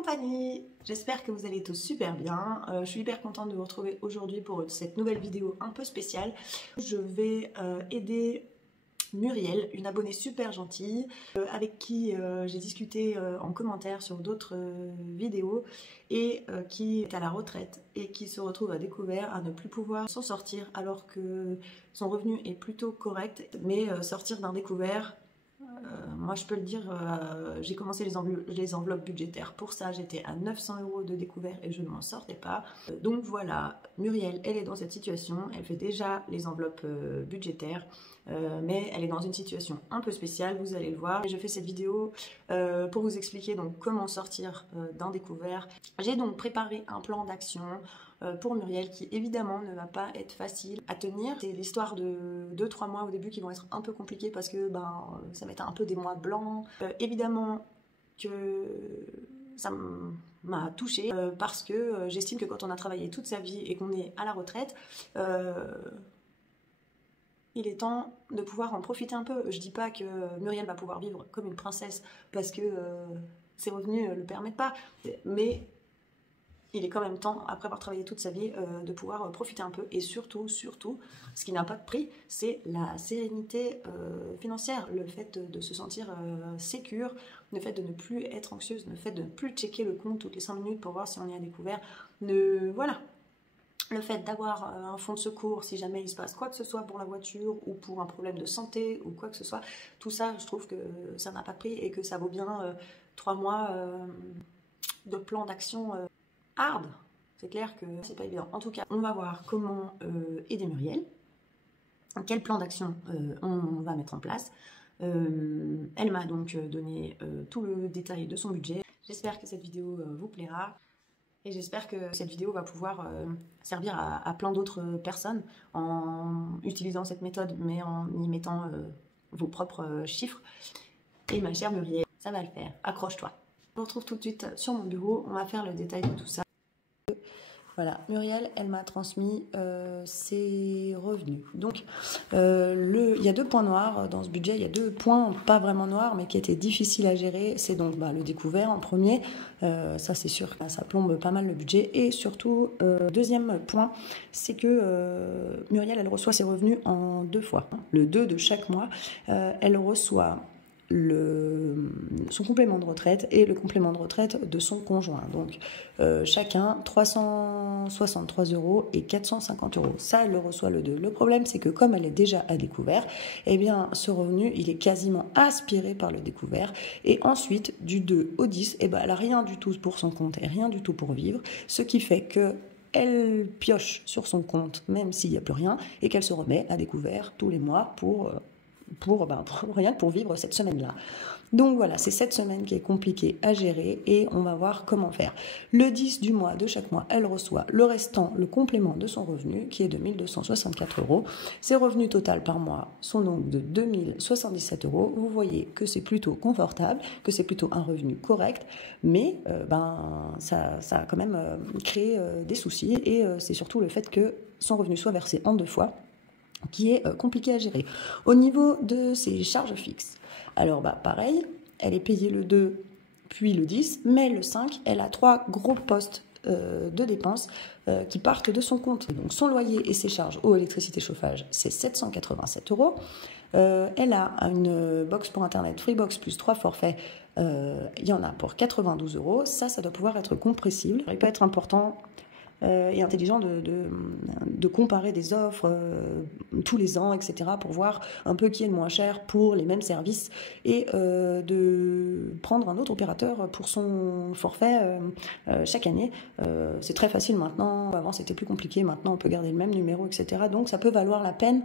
compagnie, j'espère que vous allez tous super bien. Je suis hyper contente de vous retrouver aujourd'hui pour cette nouvelle vidéo un peu spéciale. Je vais aider Muriel, une abonnée super gentille, avec qui j'ai discuté en commentaire sur d'autres vidéos et qui est à la retraite et qui se retrouve à découvert à ne plus pouvoir s'en sortir alors que son revenu est plutôt correct, mais sortir d'un découvert, moi je peux le dire, j'ai commencé les enveloppes budgétaires pour ça, j'étais à 900 € de découvert et je ne m'en sortais pas. Donc voilà, Muriel, elle est dans cette situation, elle fait déjà les enveloppes budgétaires, mais elle est dans une situation un peu spéciale, vous allez le voir. Et je fais cette vidéo pour vous expliquer donc comment sortir d'un découvert. J'ai donc préparé un plan d'action pour Muriel qui évidemment ne va pas être facile à tenir. C'est l'histoire de 2-3 mois au début qui vont être un peu compliqués parce que ça va être un peu des mois blancs. Évidemment que ça m'a touchée parce que j'estime que quand on a travaillé toute sa vie et qu'on est à la retraite, il est temps de pouvoir en profiter un peu. Je dis pas que Muriel va pouvoir vivre comme une princesse parce que ses revenus ne le permettent pas, mais il est quand même temps, après avoir travaillé toute sa vie, de pouvoir profiter un peu. Et surtout, ce qui n'a pas de prix, c'est la sérénité financière, le fait de se sentir sécure, le fait de ne plus être anxieuse, le fait de ne plus checker le compte toutes les 5 minutes pour voir si on est à découvert. Voilà. Le fait d'avoir un fonds de secours si jamais il se passe quoi que ce soit pour la voiture ou pour un problème de santé ou quoi que ce soit, tout ça, je trouve que ça n'a pas de prix et que ça vaut bien 3 mois de plan d'action hard. C'est clair que c'est pas évident. En tout cas, on va voir comment aider Muriel, quel plan d'action on va mettre en place. Elle m'a donc donné tout le détail de son budget. J'espère que cette vidéo vous plaira. Et j'espère que cette vidéo va pouvoir servir à plein d'autres personnes en utilisant cette méthode, mais en y mettant vos propres chiffres. Et ma chère Muriel, ça va le faire, accroche-toi. Je vous retrouve tout de suite sur mon bureau, on va faire le détail de tout ça. Voilà, Muriel, elle m'a transmis ses revenus. Donc, il y a 2 points noirs dans ce budget. Il y a 2 points pas vraiment noirs, mais qui étaient difficiles à gérer. C'est donc le découvert en premier. Ça, c'est sûr que ça plombe pas mal le budget. Et surtout, deuxième point, c'est que Muriel, elle reçoit ses revenus en 2 fois. Le 2 de chaque mois, elle reçoit son complément de retraite et le complément de retraite de son conjoint. Donc chacun 363 € et 450 €. Ça, elle le reçoit le 2. Le problème, c'est que comme elle est déjà à découvert, eh bien ce revenu, il est quasiment aspiré par le découvert. Et ensuite, du 2 au 10, eh ben, elle n'a rien du tout pour son compte et rien du tout pour vivre. Ce qui fait que elle pioche sur son compte, même s'il n'y a plus rien, et qu'elle se remet à découvert tous les mois pour rien que pour vivre cette semaine-là. Donc voilà, c'est cette semaine qui est compliquée à gérer et on va voir comment faire. Le 10 du mois, de chaque mois, elle reçoit le restant, le complément de son revenu, qui est de 1 264 €. Ses revenus total par mois sont donc de 2 077 €. Vous voyez que c'est plutôt confortable, que c'est plutôt un revenu correct, mais ça a quand même créé des soucis et c'est surtout le fait que son revenu soit versé en 2 fois qui est compliqué à gérer. Au niveau de ses charges fixes, alors pareil, elle est payée le 2 puis le 10, mais le 5, elle a 3 gros postes de dépenses qui partent de son compte. Donc son loyer et ses charges eau, électricité, chauffage, c'est 787 €. Elle a une box pour internet, Freebox plus 3 forfaits, il y en a pour 92 €. Ça doit pouvoir être compressible. Il peut être important et intelligent de comparer des offres tous les ans, etc., pour voir un peu qui est le moins cher pour les mêmes services et de prendre un autre opérateur pour son forfait chaque année. C'est très facile maintenant, avant c'était plus compliqué, maintenant on peut garder le même numéro, etc. Donc ça peut valoir la peine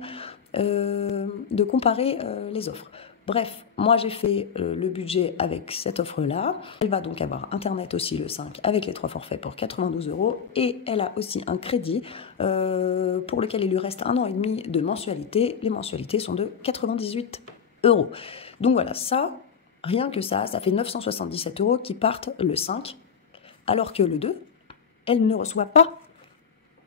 de comparer les offres. Bref, moi j'ai fait le budget avec cette offre-là. Elle va donc avoir Internet aussi le 5 avec les 3 forfaits pour 92 € et elle a aussi un crédit pour lequel il lui reste 1 an et demi de mensualité. Les mensualités sont de 98 €. Donc voilà, ça, rien que ça fait 977 € qui partent le 5, alors que le 2, elle ne reçoit pas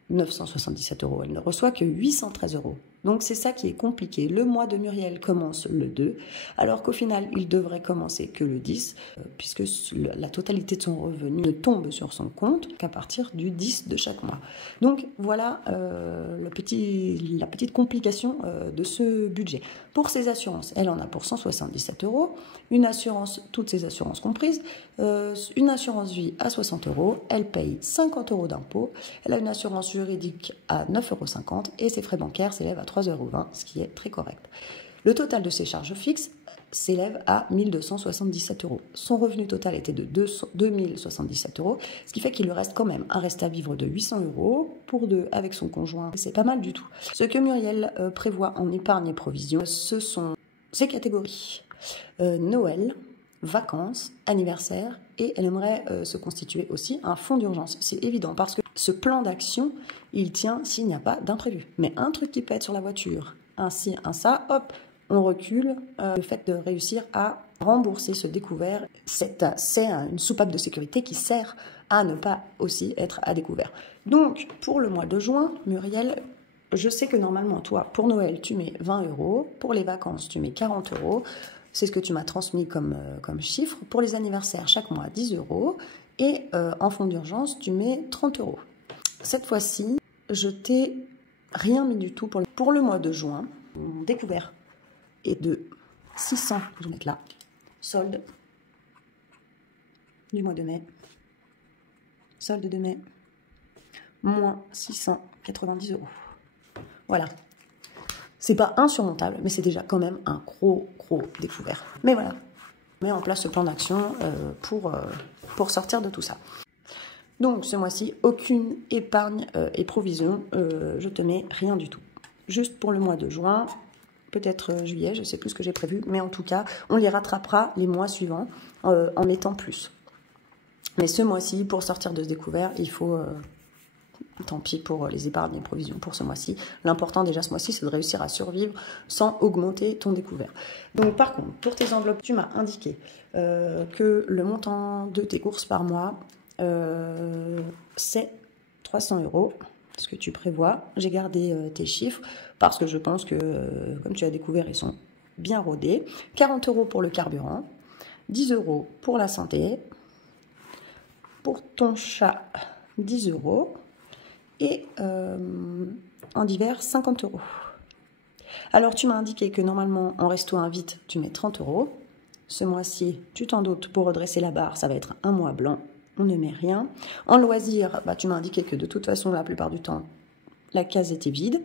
977 €, elle ne reçoit que 813 €. Donc c'est ça qui est compliqué. Le mois de Muriel commence le 2, alors qu'au final, il devrait commencer que le 10, puisque la totalité de son revenu ne tombe sur son compte qu'à partir du 10 de chaque mois. Donc voilà la petite complication de ce budget. Pour ses assurances, elle en a pour 177 €, une assurance, toutes ses assurances comprises, une assurance vie à 60 €, elle paye 50 € d'impôt, elle a une assurance juridique à 9,50 € et ses frais bancaires s'élèvent à 3,20 €, ce qui est très correct. Le total de ses charges fixes s'élève à 1 277 €. Son revenu total était de 2 077 €, ce qui fait qu'il lui reste quand même un reste à vivre de 800 € pour deux avec son conjoint. C'est pas mal du tout. Ce que Muriel prévoit en épargne et provision, ce sont ces catégories. Noël, vacances, anniversaire, et elle aimerait se constituer aussi un fonds d'urgence. C'est évident parce que ce plan d'action, il tient s'il n'y a pas d'imprévu. Mais un truc qui pète sur la voiture, un ci, un ça, hop, on recule. Le fait de réussir à rembourser ce découvert, c'est une soupape de sécurité qui sert à ne pas aussi être à découvert. Donc, pour le mois de juin, Muriel, je sais que normalement, toi, pour Noël, tu mets 20 €, pour les vacances, tu mets 40 €, c'est ce que tu m'as transmis comme chiffre. Pour les anniversaires, chaque mois, 10 €, et en fonds d'urgence, tu mets 30 €. Cette fois-ci, je t'ai rien mis du tout pour le mois de juin. Mon découvert est de 600, je vais mettre là, solde du mois de mai, solde de mai, moins 690 €. Voilà. C'est pas insurmontable, mais c'est déjà quand même un gros découvert. Mais voilà, on met en place ce plan d'action pour sortir de tout ça. Donc ce mois-ci, aucune épargne et provision, je te mets rien du tout. Juste pour le mois de juin, peut-être juillet, je sais plus ce que j'ai prévu, mais en tout cas, on les rattrapera les mois suivants en mettant plus. Mais ce mois-ci, pour sortir de ce découvert, il faut... tant pis pour les épargnes et provisions pour ce mois-ci. L'important déjà ce mois-ci, c'est de réussir à survivre sans augmenter ton découvert. Donc par contre, pour tes enveloppes, tu m'as indiqué que le montant de tes courses par mois, c'est 300 €, ce que tu prévois. J'ai gardé tes chiffres parce que je pense que, comme tu as découvert, ils sont bien rodés. 40 € pour le carburant, 10 € pour la santé, pour ton chat, 10 €, et en divers, 50 €. Alors, tu m'as indiqué que normalement, en resto invite, tu mets 30 €. Ce mois-ci, tu t'en doutes, pour redresser la barre, ça va être un mois blanc. On ne met rien. En loisir, tu m'as indiqué que de toute façon, la plupart du temps, la case était vide.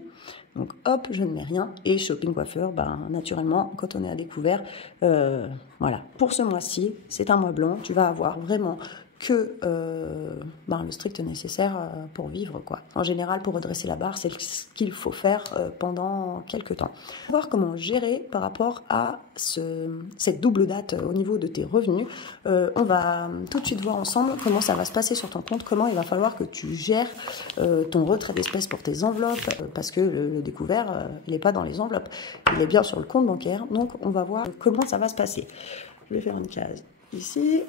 Donc, hop, je ne mets rien. Et shopping coiffeur, naturellement, quand on est à découvert, voilà. Pour ce mois-ci, c'est un mois blanc. Tu vas avoir vraiment que le strict nécessaire pour vivre, quoi. En général, pour redresser la barre, c'est ce qu'il faut faire pendant quelques temps. On va voir comment gérer par rapport à cette double date au niveau de tes revenus. On va tout de suite voir ensemble comment ça va se passer sur ton compte, comment il va falloir que tu gères ton retrait d'espèces pour tes enveloppes, parce que le découvert, il n'est pas dans les enveloppes, il est bien sur le compte bancaire. Donc, on va voir comment ça va se passer. Je vais faire une case ici,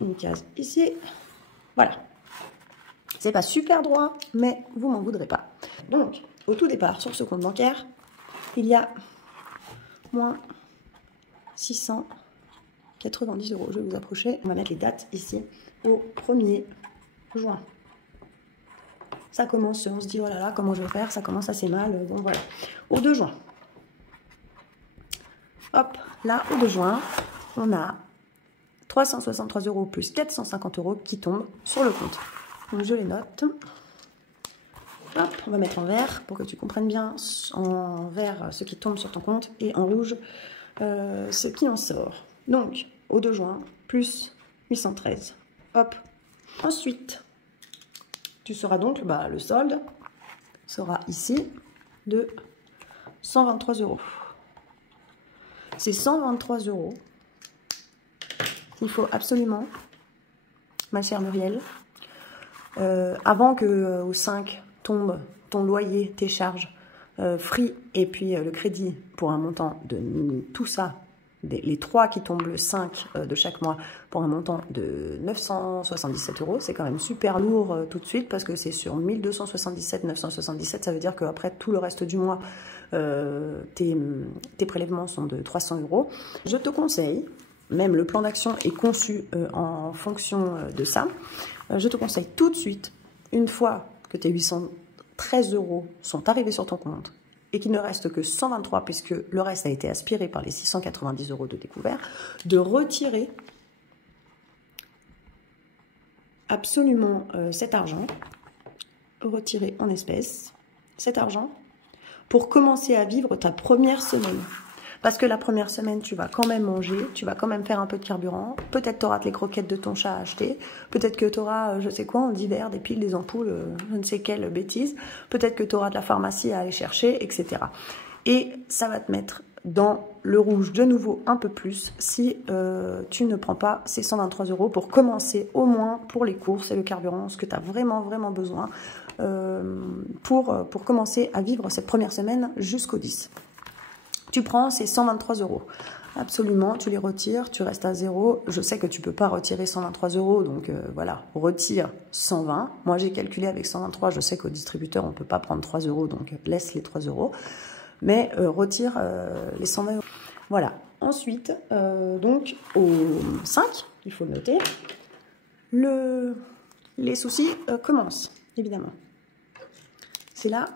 une case ici, voilà. C'est pas super droit, mais vous m'en voudrez pas. Donc, au tout départ, sur ce compte bancaire, il y a moins 690 €. Je vais vous approcher. On va mettre les dates ici au 1er juin. Ça commence, on se dit, oh là là, comment je vais faire? Ça commence assez mal. Bon, voilà. Au 2 juin. Hop, là, au 2 juin, on a 363 € plus 450 € qui tombent sur le compte. Donc je les note. Hop, on va mettre en vert pour que tu comprennes bien. En vert, ce qui tombe sur ton compte, et en rouge, ce qui en sort. Donc, au 2 juin, plus 813. Hop. Ensuite, tu sauras donc, le solde sera ici de 123 €. Ces 123 €, il faut absolument, ma chère Muriel, avant que au 5 tombe ton loyer, tes charges, Free et puis le crédit pour un montant de tout ça les 3 qui tombent le 5 de chaque mois pour un montant de 977 €. C'est quand même super lourd tout de suite parce que c'est sur 1277, 977. Ça veut dire qu'après tout le reste du mois, tes prélèvements sont de 300 €. Je te conseille, même le plan d'action est conçu en fonction de ça, je te conseille tout de suite, une fois que tes 813 € sont arrivés sur ton compte, et qu'il ne reste que 123 puisque le reste a été aspiré par les 690 € de découvert, de retirer absolument cet argent, retirer en espèces cet argent pour commencer à vivre ta première semaine. Parce que la première semaine, tu vas quand même manger, tu vas quand même faire un peu de carburant. Peut-être tu auras les croquettes de ton chat à acheter. Peut-être que tu auras, je sais quoi, en divers, des piles, des ampoules, je ne sais quelle bêtise. Peut-être que tu auras de la pharmacie à aller chercher, etc. Et ça va te mettre dans le rouge de nouveau un peu plus si tu ne prends pas ces 123 € pour commencer au moins pour les courses et le carburant, ce que tu as vraiment, vraiment besoin pour commencer à vivre cette première semaine jusqu'au 10. Tu prends ces 123 €. Absolument, tu les retires, tu restes à 0. Je sais que tu ne peux pas retirer 123 €, donc voilà, retire 120. Moi, j'ai calculé avec 123, je sais qu'au distributeur, on ne peut pas prendre 3 €, donc laisse les 3 €. Mais retire les 120 €. Voilà. Ensuite, donc au 5, il faut le noter, les soucis commencent, évidemment. C'est là,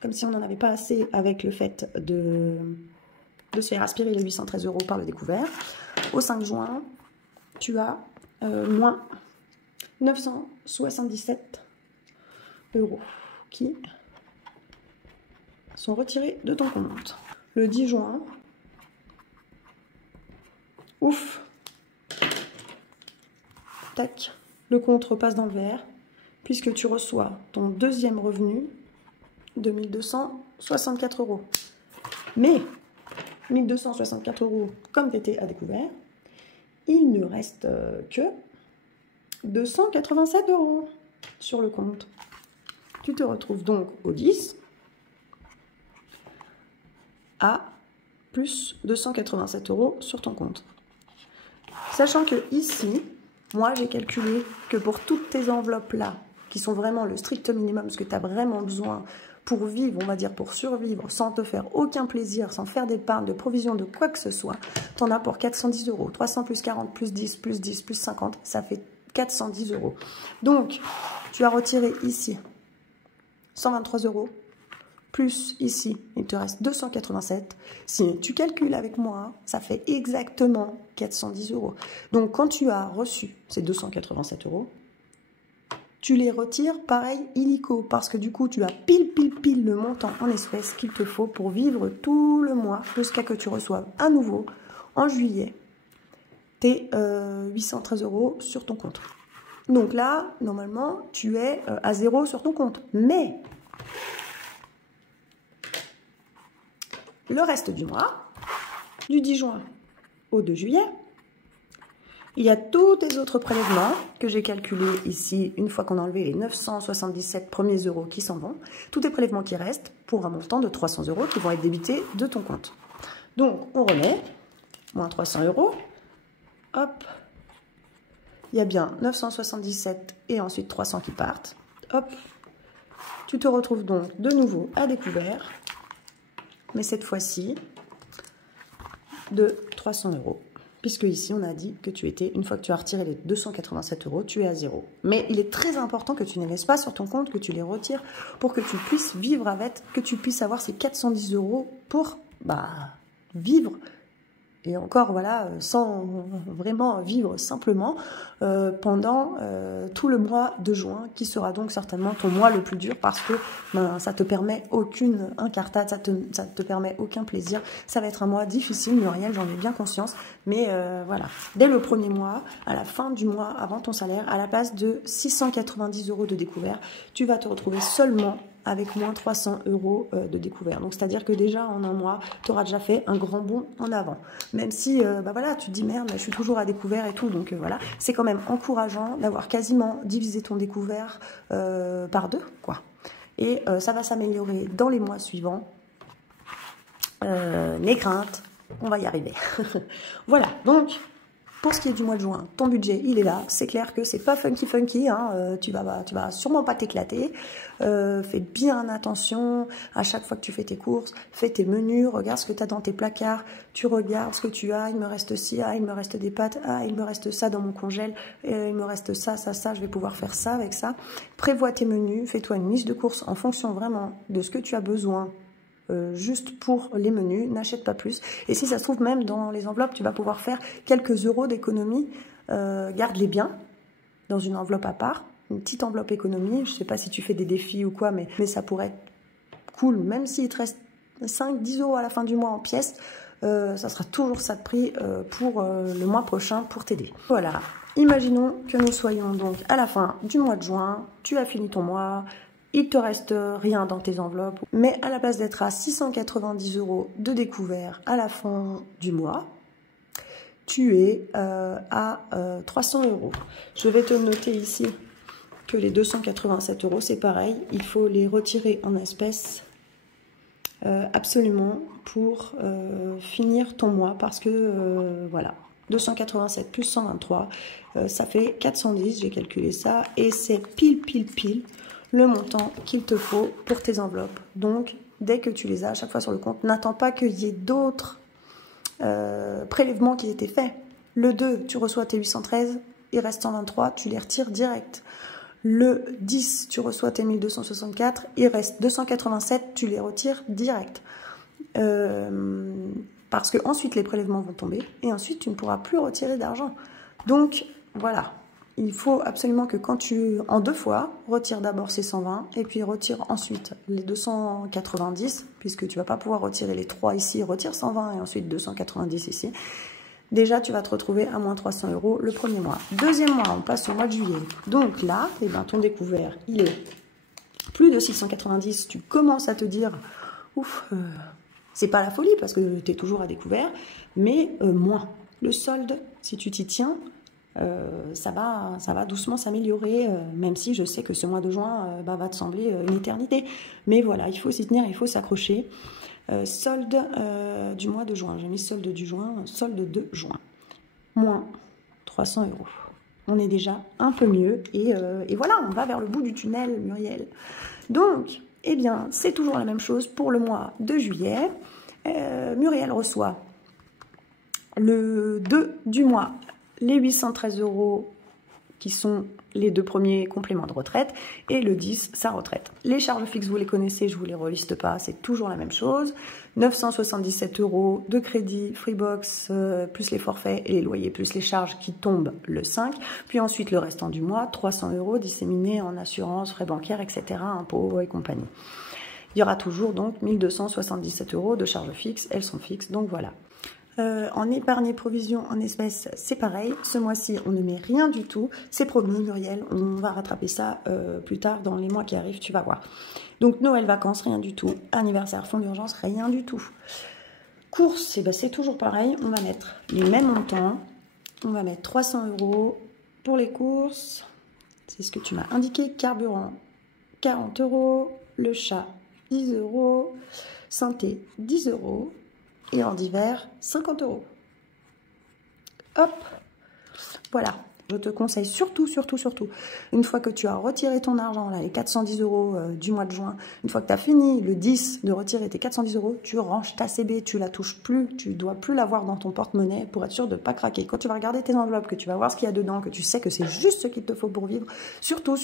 comme si on n'en avait pas assez avec le fait de se faire aspirer les 813 € par le découvert. Au 5 juin, tu as moins 977 € qui sont retirés de ton compte. Le 10 juin, ouf, tac, le compte repasse dans le vert, puisque tu reçois ton deuxième revenu de 1264 €. Mais 1264 €, comme tu étais à découvert, il ne reste que 287 € sur le compte. Tu te retrouves donc au 10 à plus 287 € sur ton compte. Sachant que ici, moi j'ai calculé que pour toutes tes enveloppes là, qui sont vraiment le strict minimum, ce que tu as vraiment besoin pour vivre, on va dire pour survivre, sans te faire aucun plaisir, sans faire d'épargne, de provision, de quoi que ce soit, tu en as pour 410 €. 300 plus 40 plus 10 plus 10 plus 50, ça fait 410 €. Donc, tu as retiré ici 123 €, plus ici, il te reste 287. Si tu calcules avec moi, ça fait exactement 410 €. Donc, quand tu as reçu ces 287 €, tu les retires pareil illico, parce que du coup, tu as pile le montant en espèces qu'il te faut pour vivre tout le mois, jusqu'à que tu reçoives à nouveau, en juillet, tes 813 € sur ton compte. Donc là, normalement, tu es à 0 sur ton compte. Mais le reste du mois, du 10 juin au 2 juillet, il y a tous tes autres prélèvements que j'ai calculés ici, une fois qu'on a enlevé les 977 premiers euros qui s'en vont, tous tes prélèvements qui restent pour un montant de 300 € qui vont être débités de ton compte. Donc, on remet, moins 300 €, hop, il y a bien 977 et ensuite 300 qui partent, hop, tu te retrouves donc de nouveau à découvert, mais cette fois-ci de 300 €. Puisque ici, on a dit que tu étais, une fois que tu as retiré les 287 €, tu es à 0. Mais il est très important que tu ne les laisses pas sur ton compte, que tu les retires pour que tu puisses vivre avec, que tu puisses avoir ces 410 € pour vivre. Et encore, voilà, sans vraiment vivre simplement pendant tout le mois de juin, qui sera donc certainement ton mois le plus dur parce que ça te permet aucune incartade, ça te permet aucun plaisir. Ça va être un mois difficile, Muriel, j'en ai bien conscience. Mais voilà, dès le premier mois, à la fin du mois, avant ton salaire, à la place de 690 € de découvert, tu vas te retrouver seulement avec moins 300 € de découvert. Donc, c'est-à-dire que déjà, en un mois, tu auras déjà fait un grand bond en avant. Même si, voilà, tu te dis, merde, je suis toujours à découvert et tout. Donc, voilà, c'est quand même encourageant d'avoir quasiment divisé ton découvert par 2, quoi. Et ça va s'améliorer dans les mois suivants. N'aie crainte, on va y arriver. Voilà, donc pour ce qui est du mois de juin, ton budget, il est là. C'est clair que c'est pas funky, hein. Tu vas sûrement pas t'éclater. Fais bien attention à chaque fois que tu fais tes courses. Fais tes menus, regarde ce que tu as dans tes placards. Tu regardes ce que tu as. Il me reste ci, il me reste des pâtes. Il me reste ça dans mon congèle. Il me reste ça. Je vais pouvoir faire ça avec ça. Prévois tes menus. Fais-toi une liste de courses en fonction vraiment de ce que tu as besoin. Juste pour les menus, n'achète pas plus. Et si ça se trouve, même dans les enveloppes, tu vas pouvoir faire quelques euros d'économie. Garde-les bien dans une enveloppe à part, une petite enveloppe économie. Je ne sais pas si tu fais des défis ou quoi, mais ça pourrait être cool. Même s'il te reste 5-10 euros à la fin du mois en pièces, ça sera toujours ça de prix pour le mois prochain pour t'aider. Voilà, imaginons que nous soyons donc à la fin du mois de juin, tu as fini ton mois, il te reste rien dans tes enveloppes, mais à la place d'être à 690 € de découvert à la fin du mois, tu es à 300 €. Je vais te noter ici que les 287 €, c'est pareil, il faut les retirer en espèces absolument pour finir ton mois, parce que voilà, 287 plus 123, ça fait 410, j'ai calculé ça, et c'est pile le montant qu'il te faut pour tes enveloppes. Donc, dès que tu les as à chaque fois sur le compte, n'attends pas qu'il y ait d'autres prélèvements qui aient été faits. Le 2, tu reçois tes 813, il reste 123, tu les retires direct. Le 10, tu reçois tes 1264, il reste 287, tu les retires direct. Parce que ensuite les prélèvements vont tomber et ensuite tu ne pourras plus retirer d'argent. Donc, voilà. Il faut absolument que quand tu, en 2 fois, retire d'abord ces 120 et puis retire ensuite les 290, puisque tu ne vas pas pouvoir retirer les 3 ici, retire 120 et ensuite 290 ici. Déjà, tu vas te retrouver à moins 300 € le premier mois. Deuxième mois, on passe au mois de juillet. Donc là, eh ben, ton découvert, il est plus de 690. Tu commences à te dire, ouf, c'est pas la folie parce que tu es toujours à découvert, mais moins. Le solde, si tu t'y tiens, ça va doucement s'améliorer, même si je sais que ce mois de juin va te sembler une éternité. Mais voilà, il faut s'y tenir, il faut s'accrocher. Solde du mois de juin, j'ai mis solde du juin, solde de juin, moins 300 €. On est déjà un peu mieux et voilà, on va vers le bout du tunnel, Muriel. Donc, eh bien, c'est toujours la même chose pour le mois de juillet. Muriel reçoit le 2 du mois les 813 € qui sont les 2 premiers compléments de retraite, et le 10, sa retraite. Les charges fixes, vous les connaissez, je ne vous les reliste pas, c'est toujours la même chose. 977 € de crédit, Freebox, plus les forfaits et les loyers, plus les charges qui tombent le 5. Puis ensuite, le restant du mois, 300 € disséminés en assurance, frais bancaires, etc., impôts et compagnie. Il y aura toujours donc 1277 € de charges fixes, elles sont fixes, donc voilà. En épargne et provision en espèces, c'est pareil. Ce mois-ci, on ne met rien du tout. C'est promis, Muriel. On va rattraper ça plus tard dans les mois qui arrivent, tu vas voir. Donc, Noël, vacances, rien du tout. Anniversaire, fonds d'urgence, rien du tout. Courses, eh ben, c'est toujours pareil. On va mettre les mêmes montants. On va mettre 300 € pour les courses. C'est ce que tu m'as indiqué. Carburant, 40 €. Le chat, 10 €. Santé, 10 €. Et en d'hiver, 50 €. Hop, voilà. Je te conseille surtout, une fois que tu as retiré ton argent, là, les 410 € du mois de juin, une fois que tu as fini le 10 de retirer tes 410 €, tu ranges ta CB, tu la touches plus, tu ne dois plus l'avoir dans ton porte-monnaie pour être sûr de ne pas craquer. Quand tu vas regarder tes enveloppes, que tu vas voir ce qu'il y a dedans, que tu sais que c'est juste ce qu'il te faut pour vivre, surtout,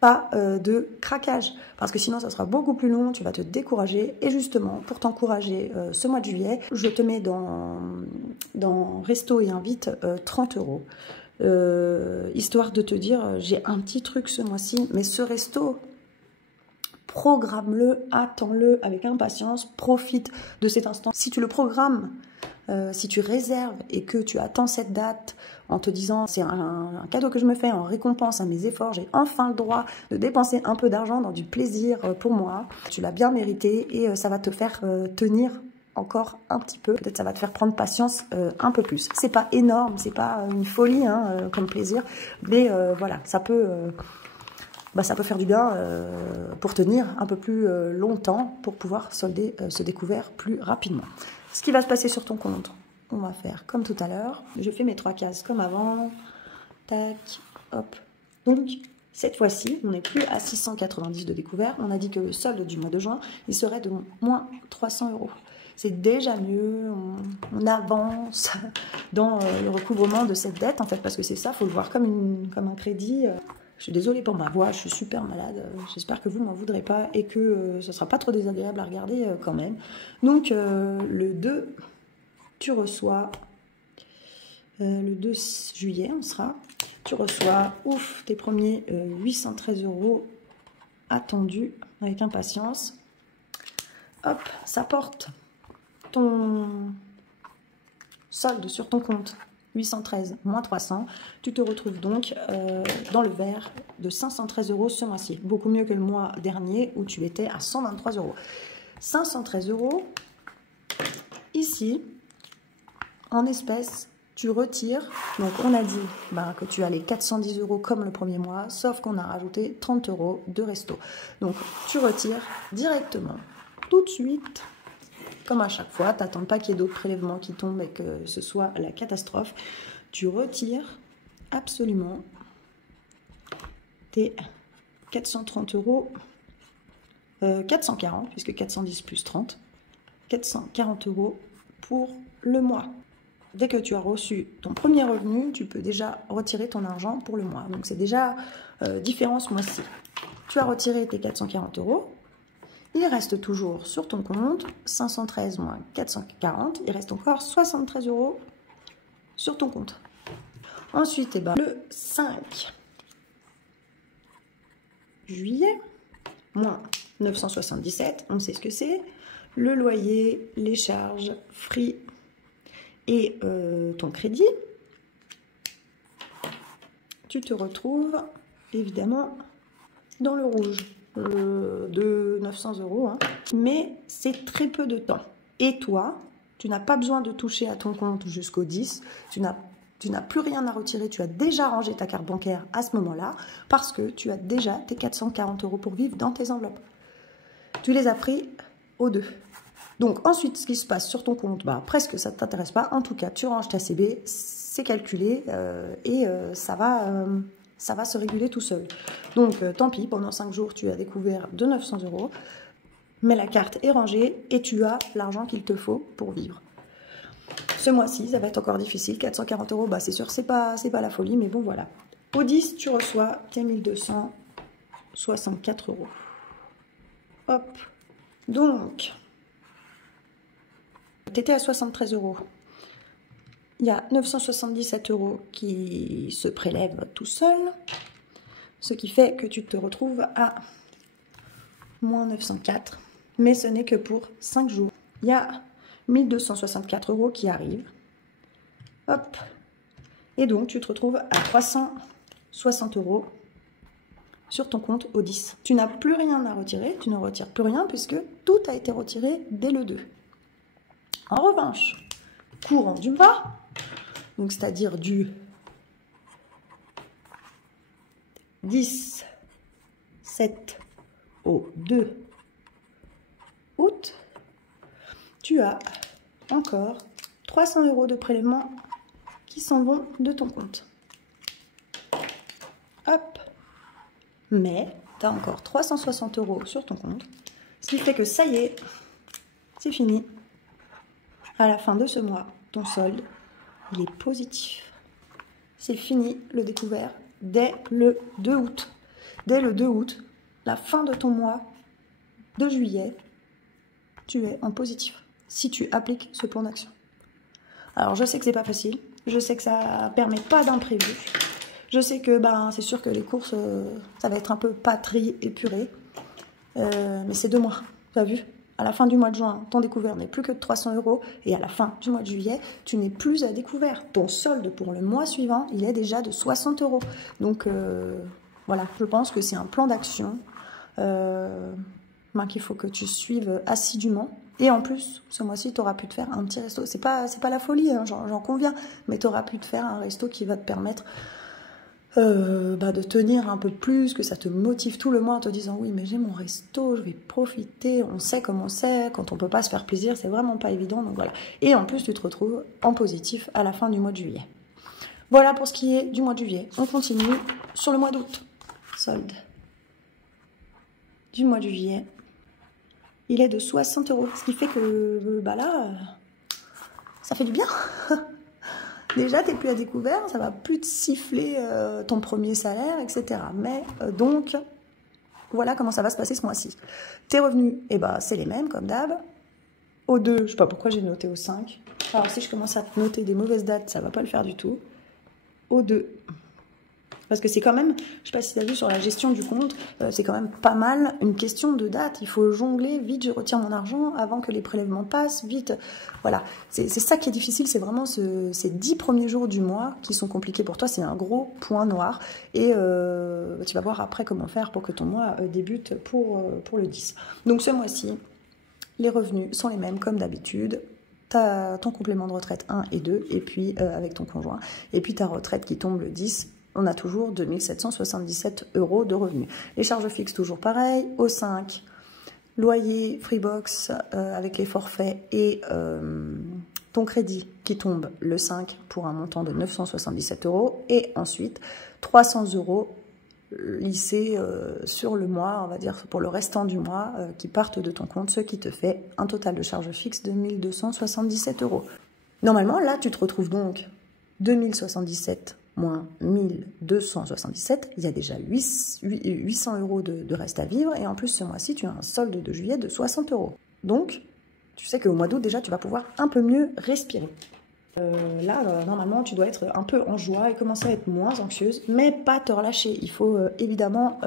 pas de craquage, parce que sinon ça sera beaucoup plus long, tu vas te décourager. Et justement, pour t'encourager ce mois de juillet, je te mets dans Resto et Invite 30 €, histoire de te dire, j'ai un petit truc ce mois-ci, mais ce resto, programme-le, attends-le avec impatience, profite de cet instant. Si tu le programmes, si tu réserves et que tu attends cette date en te disant c'est un cadeau que je me fais en récompense à mes efforts, j'ai enfin le droit de dépenser un peu d'argent dans du plaisir pour moi, tu l'as bien mérité et ça va te faire tenir encore un petit peu, peut-être ça va te faire prendre patience un peu plus. C'est pas énorme, c'est pas une folie comme plaisir, mais voilà, ça peut faire du bien pour tenir un peu plus longtemps, pour pouvoir solder ce découvert plus rapidement. Ce qui va se passer sur ton compte, on va faire comme tout à l'heure. Je fais mes 3 cases comme avant. Tac, hop. Donc, cette fois-ci, on n'est plus à 690 de découvert. On a dit que le solde du mois de juin, il serait de moins 300 €. C'est déjà mieux, on avance dans le recouvrement de cette dette, en fait, parce que c'est ça, il faut le voir comme un crédit. Je suis désolée pour ma voix, je suis super malade. J'espère que vous ne m'en voudrez pas et que ce ne sera pas trop désagréable à regarder quand même. Donc, le 2, tu reçois, le 2 juillet, on sera, tu reçois, ouf, tes premiers 813 € attendus avec impatience. Hop, ça porte ton solde sur ton compte 813 moins 300, tu te retrouves donc dans le vert de 513 € ce mois-ci. Beaucoup mieux que le mois dernier où tu étais à 123 €. 513 €, ici, en espèces, tu retires. Donc on a dit que tu as les 410 € comme le premier mois, sauf qu'on a rajouté 30 € de resto. Donc tu retires directement, tout de suite. Comme à chaque fois, tu n'attends pas qu'il y ait d'autres prélèvements qui tombent et que ce soit la catastrophe. Tu retires absolument tes 430 €, 440, puisque 410 plus 30, 440 € pour le mois. Dès que tu as reçu ton premier revenu, tu peux déjà retirer ton argent pour le mois. Donc c'est déjà différent ce mois-ci. Tu as retiré tes 440 €. Il reste toujours sur ton compte 513 moins 440, il reste encore 73 € sur ton compte. Ensuite, le 5 juillet, moins 977, on sait ce que c'est. Le loyer, les charges, Free et ton crédit. Tu te retrouves évidemment dans le rouge. De 900 €, hein. Mais c'est très peu de temps. Et toi, tu n'as pas besoin de toucher à ton compte jusqu'au 10, tu n'as plus rien à retirer, tu as déjà rangé ta carte bancaire à ce moment-là, parce que tu as déjà tes 440 € pour vivre dans tes enveloppes. Tu les as pris au 2. Donc ensuite, ce qui se passe sur ton compte, presque ça ne t'intéresse pas, en tout cas, tu ranges ta CB, c'est calculé et ça va se réguler tout seul. Donc, tant pis, pendant 5 jours, tu as découvert de 900 €, mais la carte est rangée et tu as l'argent qu'il te faut pour vivre. Ce mois-ci, ça va être encore difficile. 440 €, c'est sûr, c'est pas la folie, mais bon, voilà. Au 10, tu reçois tes 1264 €. Hop. Donc, tu étais à 73 €. Il y a 977 € qui se prélèvent tout seul, ce qui fait que tu te retrouves à moins 904, mais ce n'est que pour 5 jours. Il y a 1264 € qui arrivent. Hop. Et donc, tu te retrouves à 360 € sur ton compte au 10. Tu n'as plus rien à retirer, tu ne retires plus rien puisque tout a été retiré dès le 2. En revanche, courant du bas, donc c'est-à-dire du 10, 7 au 2 août, tu as encore 300 € de prélèvements qui s'en vont de ton compte. Hop. Mais tu as encore 360 € sur ton compte, ce qui fait que ça y est, c'est fini. À la fin de ce mois, ton solde, il est positif. C'est fini le découvert dès le 2 août. Dès le 2 août, la fin de ton mois de juillet, tu es en positif si tu appliques ce plan d'action. Alors je sais que c'est pas facile, je sais que ça permet pas d'imprévu. Je sais que c'est sûr que les courses, ça va être un peu pas tri épuré, mais c'est 2 mois, tu as vu? À la fin du mois de juin, ton découvert n'est plus que de 300 € et à la fin du mois de juillet, tu n'es plus à découvert. Ton solde pour le mois suivant, il est déjà de 60 €. Donc voilà, je pense que c'est un plan d'action qu'il faut que tu suives assidûment. Et en plus, ce mois-ci, tu auras pu te faire un petit resto. C'est pas la folie, hein, j'en conviens, mais tu auras pu te faire un resto qui va te permettre de tenir un peu plus, que ça te motive tout le mois en te disant oui mais j'ai mon resto, je vais profiter, on sait comment c'est, quand on peut pas se faire plaisir, c'est vraiment pas évident, donc voilà. Et en plus tu te retrouves en positif à la fin du mois de juillet. Voilà pour ce qui est du mois de juillet. On continue sur le mois d'août. Solde du mois de juillet. Il est de 60 €, ce qui fait que là, ça fait du bien. Déjà, tu n'es plus à découvert, ça va plus te siffler ton premier salaire, etc. Mais donc, voilà comment ça va se passer ce mois-ci. Tes revenus, c'est les mêmes, comme d'hab. Au 2, je ne sais pas pourquoi j'ai noté au 5. Alors, si je commence à te noter des mauvaises dates, ça ne va pas le faire du tout. Au 2. Parce que c'est quand même, je ne sais pas si tu as vu sur la gestion du compte, c'est quand même pas mal une question de date. Il faut jongler, vite je retire mon argent avant que les prélèvements passent, vite. Voilà, c'est ça qui est difficile, c'est vraiment ces 10 premiers jours du mois qui sont compliqués pour toi. C'est un gros point noir et tu vas voir après comment faire pour que ton mois débute pour le 10. Donc ce mois-ci, les revenus sont les mêmes comme d'habitude. Tu as ton complément de retraite 1 et 2, et puis avec ton conjoint, et puis ta retraite qui tombe le 10. On a toujours 2 777 € de revenus. Les charges fixes, toujours pareil. Au 5, loyer, Freebox avec les forfaits et ton crédit qui tombe le 5 pour un montant de 977 €. Et ensuite, 300 € lissés sur le mois, on va dire pour le restant du mois, qui partent de ton compte, ce qui te fait un total de charges fixes de 277 €. Normalement, là, tu te retrouves donc 2077 moins 1277, il y a déjà 800 € de reste à vivre, et en plus ce mois-ci tu as un solde de juillet de 60 €. Donc tu sais qu'au mois d'août déjà tu vas pouvoir un peu mieux respirer. Normalement tu dois être un peu en joie et commencer à être moins anxieuse, mais pas te relâcher. Il faut évidemment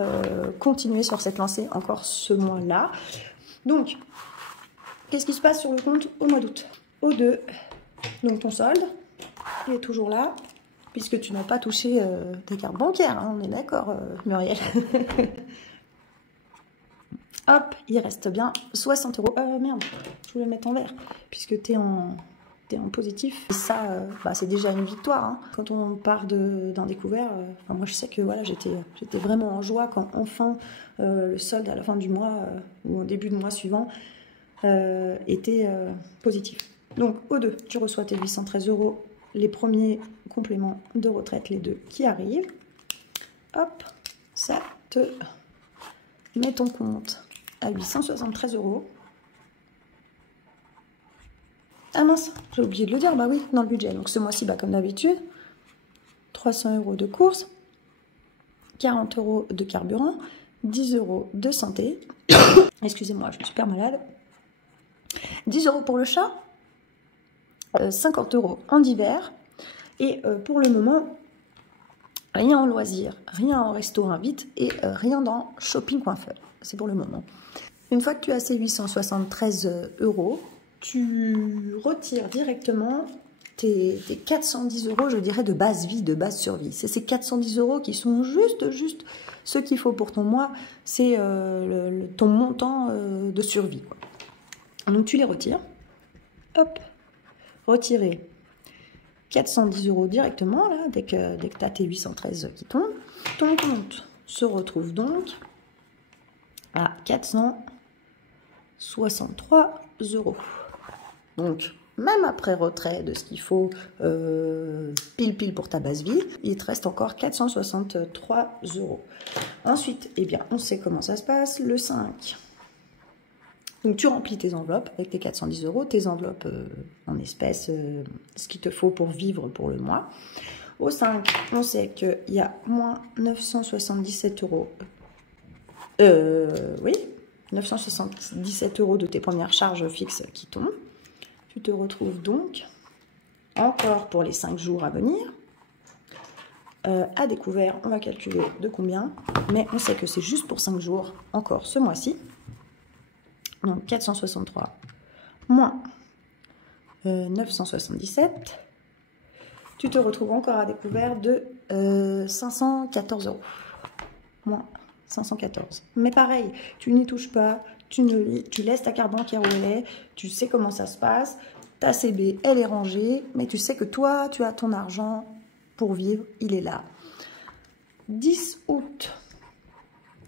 continuer sur cette lancée encore ce mois-là. Donc qu'est-ce qui se passe sur le compte au mois d'août? Au 2, donc ton solde, il est toujours là, puisque tu n'as pas touché tes cartes bancaires, hein, on est d'accord, Muriel. Hop, il reste bien 60 €. Merde, je voulais mettre en vert, puisque tu es en positif. Et ça, c'est déjà une victoire. Hein. Quand on part d'un découvert, moi je sais que voilà, j'étais vraiment en joie quand enfin le solde à la fin du mois ou au début de mois suivant était positif. Donc au 2, tu reçois tes 813 €. Les premiers compléments de retraite, les 2 qui arrivent. Hop, ça te met ton compte à 873 €. Ah mince, j'ai oublié de le dire, bah oui, dans le budget. Donc ce mois-ci, comme d'habitude, 300 € de courses, 40 € de carburant, 10 € de santé. Excusez-moi, je suis super malade. 10 € pour le chat. 50 € en hiver, et pour le moment, rien en loisirs, rien en resto invite, et rien dans shopping.fr. C'est pour le moment. Une fois que tu as ces 873 €, tu retires directement tes 410 €, je dirais, de base vie, de base survie. C'est ces 410 € qui sont juste ce qu'il faut pour ton mois, c'est ton montant de survie, quoi. Donc tu les retires, hop, retirer 410 € directement, là, dès que tu as tes 813 qui tombent. Ton compte se retrouve donc à 463 €. Donc, même après retrait de ce qu'il faut pile pour ta base vie, il te reste encore 463 €. Ensuite, on sait comment ça se passe. Le 5... Donc tu remplis tes enveloppes avec tes 410 €, tes enveloppes en espèces, ce qu'il te faut pour vivre pour le mois. Au 5, on sait qu'il y a moins 977 €. Oui, 977 € de tes premières charges fixes qui tombent. Tu te retrouves donc encore pour les 5 jours à venir. À découvert, on va calculer de combien, mais on sait que c'est juste pour 5 jours encore ce mois-ci. Donc 463 moins 977, tu te retrouves encore à découvert de 514 €. Moins 514. Mais pareil, tu n'y touches pas, tu laisses ta carte bancaire où elle est, tu sais comment ça se passe, ta CB, elle est rangée, mais tu sais que toi, tu as ton argent pour vivre, il est là. 10 août.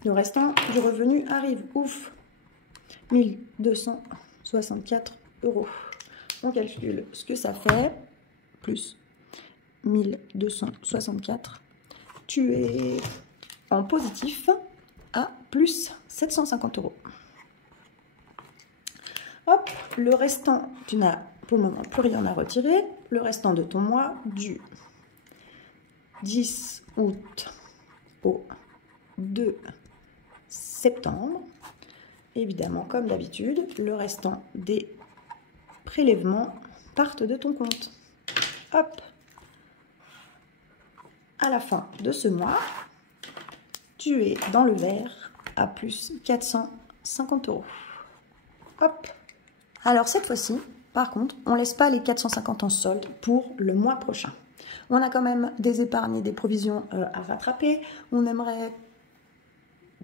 Le restant du revenu arrive. Ouf. 1264 €. On calcule ce que ça fait. Plus 1264. Tu es en positif à plus 750 €. Hop, le restant, tu n'as pour le moment plus rien à retirer. Le restant de ton mois du 10 août au 2 septembre. Évidemment, comme d'habitude, le restant des prélèvements partent de ton compte. Hop, à la fin de ce mois, tu es dans le vert à plus 450 €. Hop. Alors cette fois-ci, par contre, on ne laisse pas les 450 en solde pour le mois prochain. On a quand même des épargnes et des provisions à rattraper. On aimerait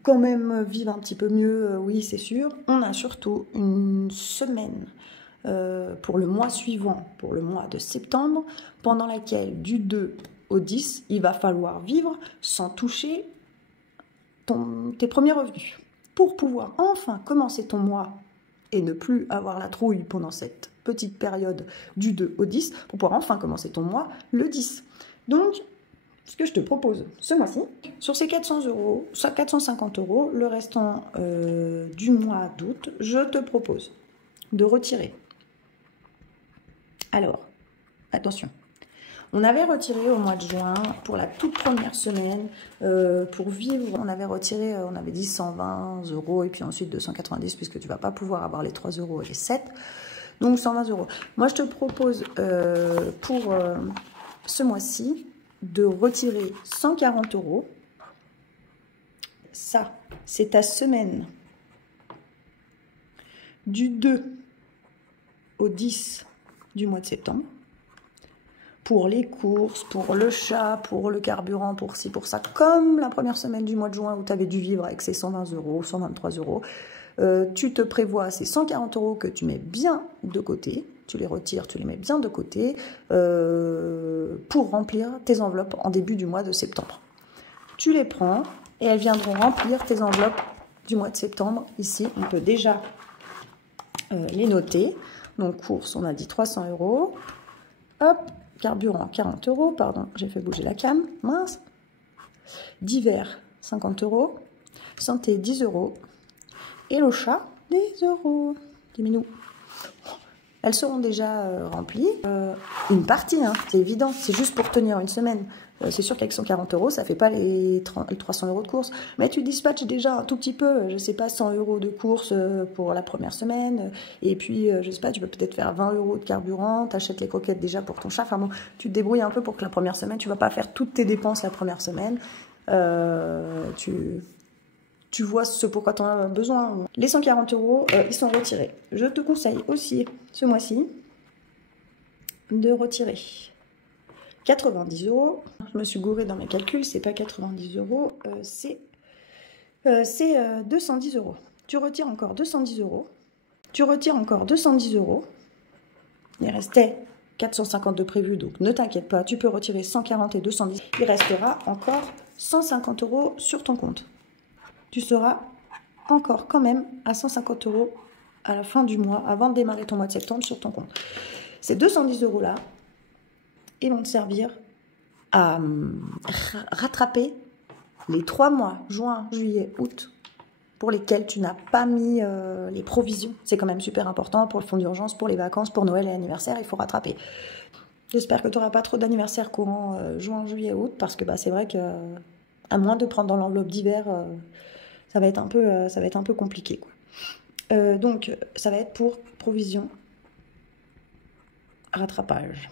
quand même vivre un petit peu mieux, oui c'est sûr. On a surtout une semaine pour le mois suivant, pour le mois de septembre, pendant laquelle du 2 au 10, il va falloir vivre sans toucher tes premiers revenus. Pour pouvoir enfin commencer ton mois et ne plus avoir la trouille pendant cette petite période du 2 au 10, pour pouvoir enfin commencer ton mois le 10. Donc, ce que je te propose ce mois-ci, sur ces 400 €, 450 €, le restant du mois d'août, je te propose de retirer. Alors, attention. On avait retiré au mois de juin, pour la toute première semaine, pour vivre, on avait retiré, on avait dit 120 € et puis ensuite 290 puisque tu ne vas pas pouvoir avoir les 3 € et les 7. Donc 120 €. Moi, je te propose pour ce mois-ci de retirer 140 €. Ça, c'est ta semaine du 2 au 10 du mois de septembre. Pour les courses, pour le chat, pour le carburant, pour ci, pour ça. Comme la première semaine du mois de juin où tu avais dû vivre avec ces 120 €, 123 €. Tu te prévois ces 140 € que tu mets bien de côté. Tu les retires, tu les mets bien de côté pour remplir tes enveloppes en début du mois de septembre. Tu les prends et elles viendront remplir tes enveloppes du mois de septembre. Ici, on peut déjà les noter. Donc, courses, on a dit 300 €. Hop. Carburant, 40 €, pardon, j'ai fait bouger la cam, mince. Divers, 50 €. Santé, 10 €. Et le chat, 10 €. Dis-nous. Elles seront déjà remplies. Une partie, hein, c'est évident, c'est juste pour tenir une semaine. C'est sûr qu'avec 140 €, ça ne fait pas les 300 € de courses. Mais tu dispatches déjà un tout petit peu, je ne sais pas, 100 € de courses pour la première semaine. Et puis, je ne sais pas, tu peux peut-être faire 20 € de carburant. Tu achètes les croquettes déjà pour ton chat. Enfin bon, tu te débrouilles un peu pour que la première semaine, tu ne vas pas faire toutes tes dépenses la première semaine. Tu vois ce pourquoi tu en as besoin. Les 140 €, ils sont retirés. Je te conseille aussi, ce mois-ci, de retirer 90 €. Je me suis gourée dans mes calculs, c'est pas 90 €, c'est 210 €. Tu retires encore 210 €. Tu retires encore 210 €. Il restait 450 de prévu, donc ne t'inquiète pas, tu peux retirer 140 et 210. Il restera encore 150 € sur ton compte. Tu seras encore quand même à 150 € à la fin du mois, avant de démarrer ton mois de septembre sur ton compte. Ces 210 € là, ils vont te servir à rattraper les 3 mois, juin, juillet, août, pour lesquels tu n'as pas mis les provisions. C'est quand même super important pour le fonds d'urgence, pour les vacances, pour Noël et l'anniversaire, il faut rattraper. J'espère que tu n'auras pas trop d'anniversaires courant juin, juillet, août, parce que c'est vrai que, à moins de prendre dans l'enveloppe d'hiver, ça va être un peu compliqué, quoi. Donc, ça va être pour provision, rattrapage.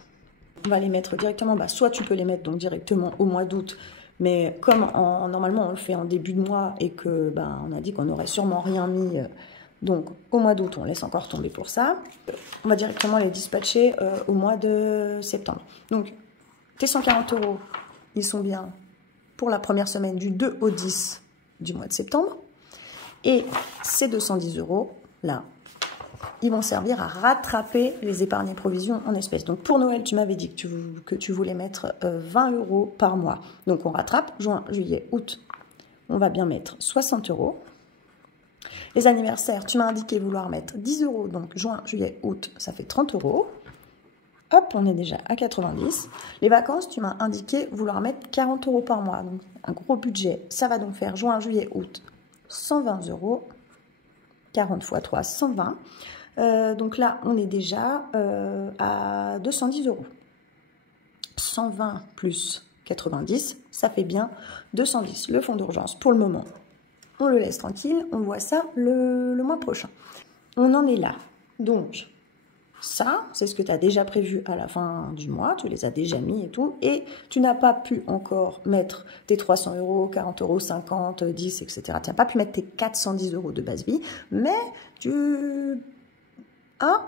On va les mettre directement, soit tu peux les mettre donc directement au mois d'août, mais comme normalement on le fait en début de mois et que on a dit qu'on n'aurait sûrement rien mis, donc au mois d'août on laisse encore tomber pour ça. On va directement les dispatcher au mois de septembre. Donc tes 140 €, ils sont bien pour la première semaine du 2 au 10 du mois de septembre. Et ces 210 € là, ils vont servir à rattraper les épargnes et provisions en espèces. Donc pour Noël, tu m'avais dit que tu voulais mettre 20 € par mois. Donc on rattrape juin, juillet, août. On va bien mettre 60 €. Les anniversaires, tu m'as indiqué vouloir mettre 10 €. Donc juin, juillet, août, ça fait 30 €. Hop, on est déjà à 90. Les vacances, tu m'as indiqué vouloir mettre 40 € par mois. Donc un gros budget. Ça va donc faire juin, juillet, août, 120 €. 40 x 3, 120. Donc là, on est déjà à 210 €. 120 plus 90, ça fait bien 210. Le fonds d'urgence, pour le moment, on le laisse tranquille. On voit ça le mois prochain. On en est là. Donc, ça, c'est ce que tu as déjà prévu à la fin du mois. Tu les as déjà mis et tout. Et tu n'as pas pu encore mettre tes 300 €, 40 €, 50, 10, etc. Tu n'as pas pu mettre tes 410 € de base vie. Mais tu as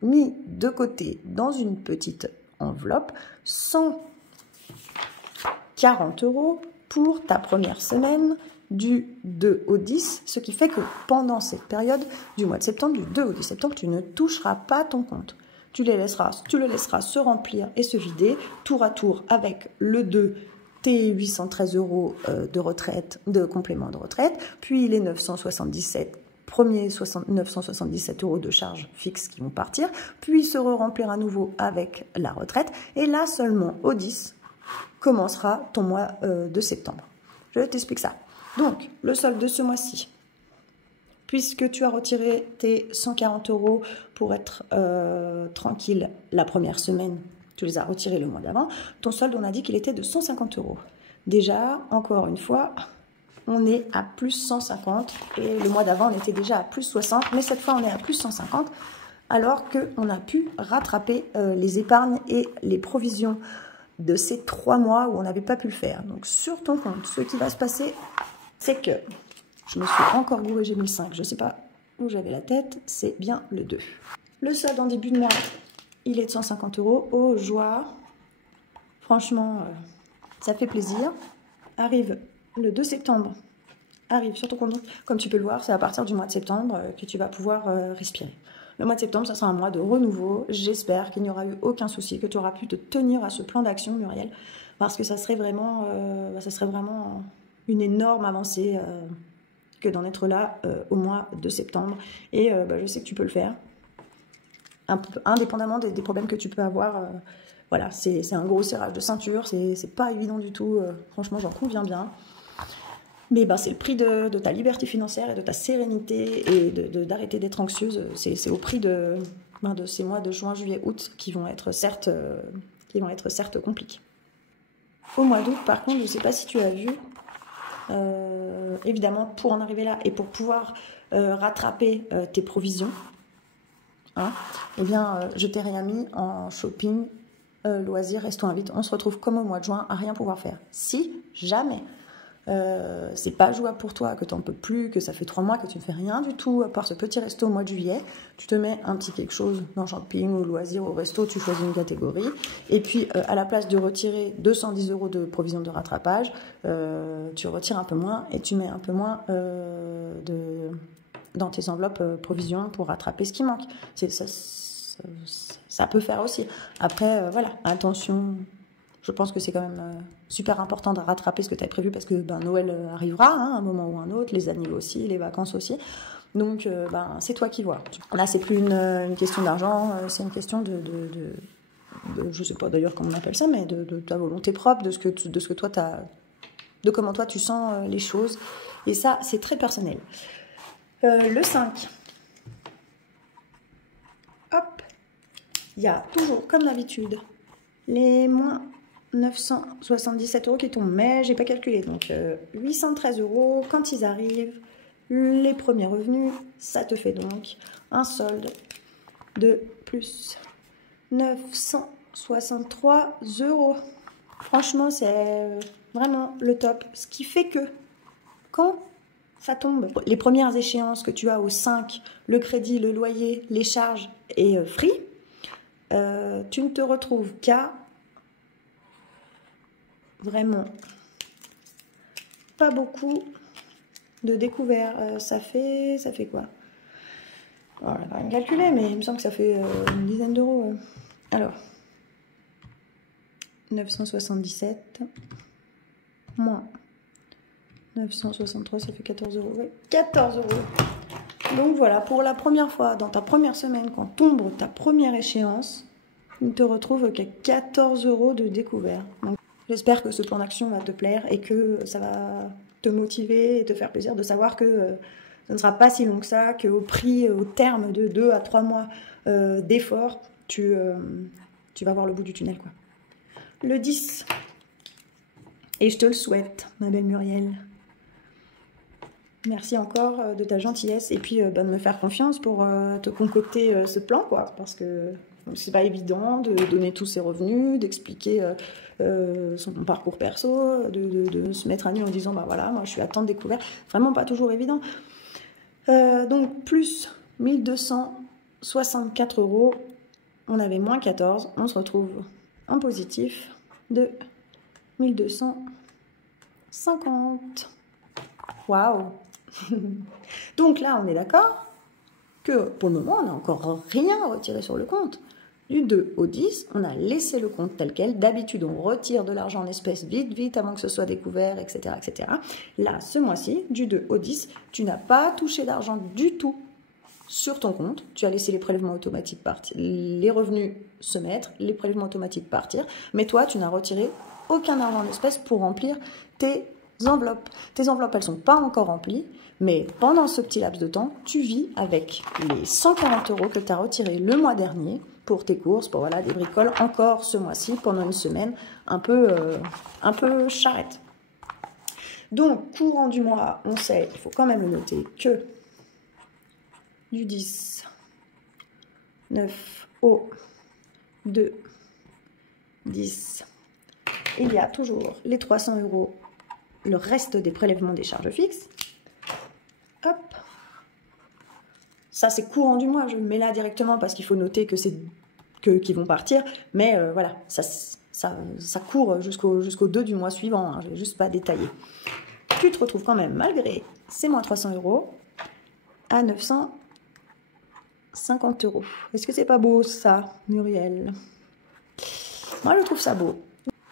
mis de côté dans une petite enveloppe 140 € pour ta première semaine du 2 au 10, ce qui fait que pendant cette période du mois de septembre, du 2 au 10 septembre, tu ne toucheras pas ton compte. Tu le laisseras se remplir et se vider tour à tour avec le 2, tes 813 € de retraite, de complément de retraite, puis les 977 premiers 977 € de charges fixes qui vont partir, puis se remplir à nouveau avec la retraite, et là seulement au 10 commencera ton mois de septembre. Je t'explique ça. Donc, le solde de ce mois-ci, puisque tu as retiré tes 140 € pour être tranquille la première semaine, tu les as retirés le mois d'avant, ton solde, on a dit qu'il était de 150 €. Déjà, encore une fois, on est à plus 150 et le mois d'avant, on était déjà à plus 60, mais cette fois, on est à plus 150 alors qu'on a pu rattraper les épargnes et les provisions de ces 3 mois où on n'avait pas pu le faire. Donc, sur ton compte, ce qui va se passer, c'est que je me suis encore gouré, j'ai mis le 5. Je ne sais pas où j'avais la tête, c'est bien le 2. Le solde en début de mois, il est de 150 €. Oh, joie. Franchement, ça fait plaisir. Arrive le 2 septembre. Arrive sur ton compte. Comme tu peux le voir, c'est à partir du mois de septembre que tu vas pouvoir respirer. Le mois de septembre, ça sera un mois de renouveau. J'espère qu'il n'y aura eu aucun souci, que tu auras pu te tenir à ce plan d'action, Muriel, parce que ça serait vraiment une énorme avancée que d'en être là au mois de septembre. Et je sais que tu peux le faire, indépendamment des problèmes que tu peux avoir. Voilà, c'est un gros serrage de ceinture, c'est pas évident du tout. Franchement, j'en conviens bien. Mais c'est le prix de ta liberté financière et de ta sérénité et d'arrêter d'être anxieuse. C'est au prix de ces mois de juin, juillet, août qui vont être certes compliqués. Au mois d'août, par contre, je ne sais pas si tu as vu, évidemment, pour en arriver là et pour pouvoir rattraper tes provisions, hein, eh bien, je t'ai rien mis en shopping, loisirs, resto invite. On se retrouve comme au mois de juin à rien pouvoir faire. Si jamais c'est pas jouable pour toi, que tu n'en peux plus, que ça fait 3 mois que tu ne fais rien du tout, à part ce petit resto au mois de juillet, tu te mets un petit quelque chose dans shopping ou loisirs au resto, tu choisis une catégorie, et puis à la place de retirer 210 € de provision de rattrapage, tu retires un peu moins et tu mets un peu moins dans tes enveloppes provision pour rattraper ce qui manque. Ça peut faire aussi. Après, voilà, attention. Je pense que c'est quand même super important de rattraper ce que tu as prévu parce que Noël arrivera, hein, un moment ou un autre, les anniversaires aussi, les vacances aussi. Donc, c'est toi qui vois. Là, c'est plus une question d'argent, c'est une question de je sais pas d'ailleurs comment on appelle ça, mais de ta volonté propre, de ce que toi de comment toi tu sens les choses. Et ça, c'est très personnel. Le 5. Hop. Il y a toujours, comme d'habitude, les moins 977 € qui tombent, mais j'ai pas calculé, donc 813 € quand ils arrivent, les premiers revenus, ça te fait donc un solde de plus 963 €. Franchement, c'est vraiment le top, ce qui fait que quand ça tombe, les premières échéances que tu as au 5, le crédit, le loyer, les charges et free, tu ne te retrouves qu'à vraiment pas beaucoup de découvert. Ça fait quoi? Alors, on n'a rien calculé, mais il me semble que ça fait une dizaine d'euros. Alors, 977 moins 963, ça fait 14 euros. Ouais, 14 euros. Donc voilà, pour la première fois, dans ta première semaine, quand tombe ta première échéance, tu te retrouves qu'à 14 euros de découvert. Donc, j'espère que ce plan d'action va te plaire et que ça va te motiver et te faire plaisir de savoir que ce ne sera pas si long que ça, qu'au prix, au terme de 2 à 3 mois d'efforts, tu vas voir le bout du tunnel, quoi. Le 10. Et je te le souhaite, ma belle Muriel. Merci encore de ta gentillesse et puis de me faire confiance pour te concocter ce plan, quoi, parce que c'est pas évident de donner tous ses revenus, d'expliquer son parcours perso, de se mettre à nu en disant bah voilà, moi je suis à temps de découvert, vraiment pas toujours évident. Donc plus 1264 euros, on avait moins 14, on se retrouve en positif de 1250. Waouh! Donc là, on est d'accord que pour le moment, on n'a encore rien retiré sur le compte. Du 2 au 10, on a laissé le compte tel quel. D'habitude, on retire de l'argent en espèces vite, avant que ce soit découvert, etc., etc. Là, ce mois-ci, du 2 au 10, tu n'as pas touché d'argent du tout sur ton compte. Tu as laissé les prélèvements automatiques partir, les revenus se mettre, les prélèvements automatiques partir. Mais toi, tu n'as retiré aucun argent en espèces pour remplir tes enveloppes. Tes enveloppes, elles ne sont pas encore remplies, mais pendant ce petit laps de temps, tu vis avec les 140 euros que tu as retirés le mois dernier pour tes courses, pour voilà, des bricoles, encore ce mois-ci, pendant une semaine, un peu charrette. Donc, courant du mois, on sait, il faut quand même le noter, que du 10, 9 au 2, 10, il y a toujours les 300 euros, le reste des prélèvements des charges fixes. Hop. Ça, c'est courant du mois. Je le mets là directement parce qu'il faut noter que c'est qu'ils vont partir. Mais voilà, ça court jusqu'au 2 du mois suivant. Hein. Je ne vais juste pas détailler. Tu te retrouves quand même, malgré ces moins 300 euros, à 950 euros. Est-ce que c'est pas beau, ça, Muriel? Moi, je trouve ça beau.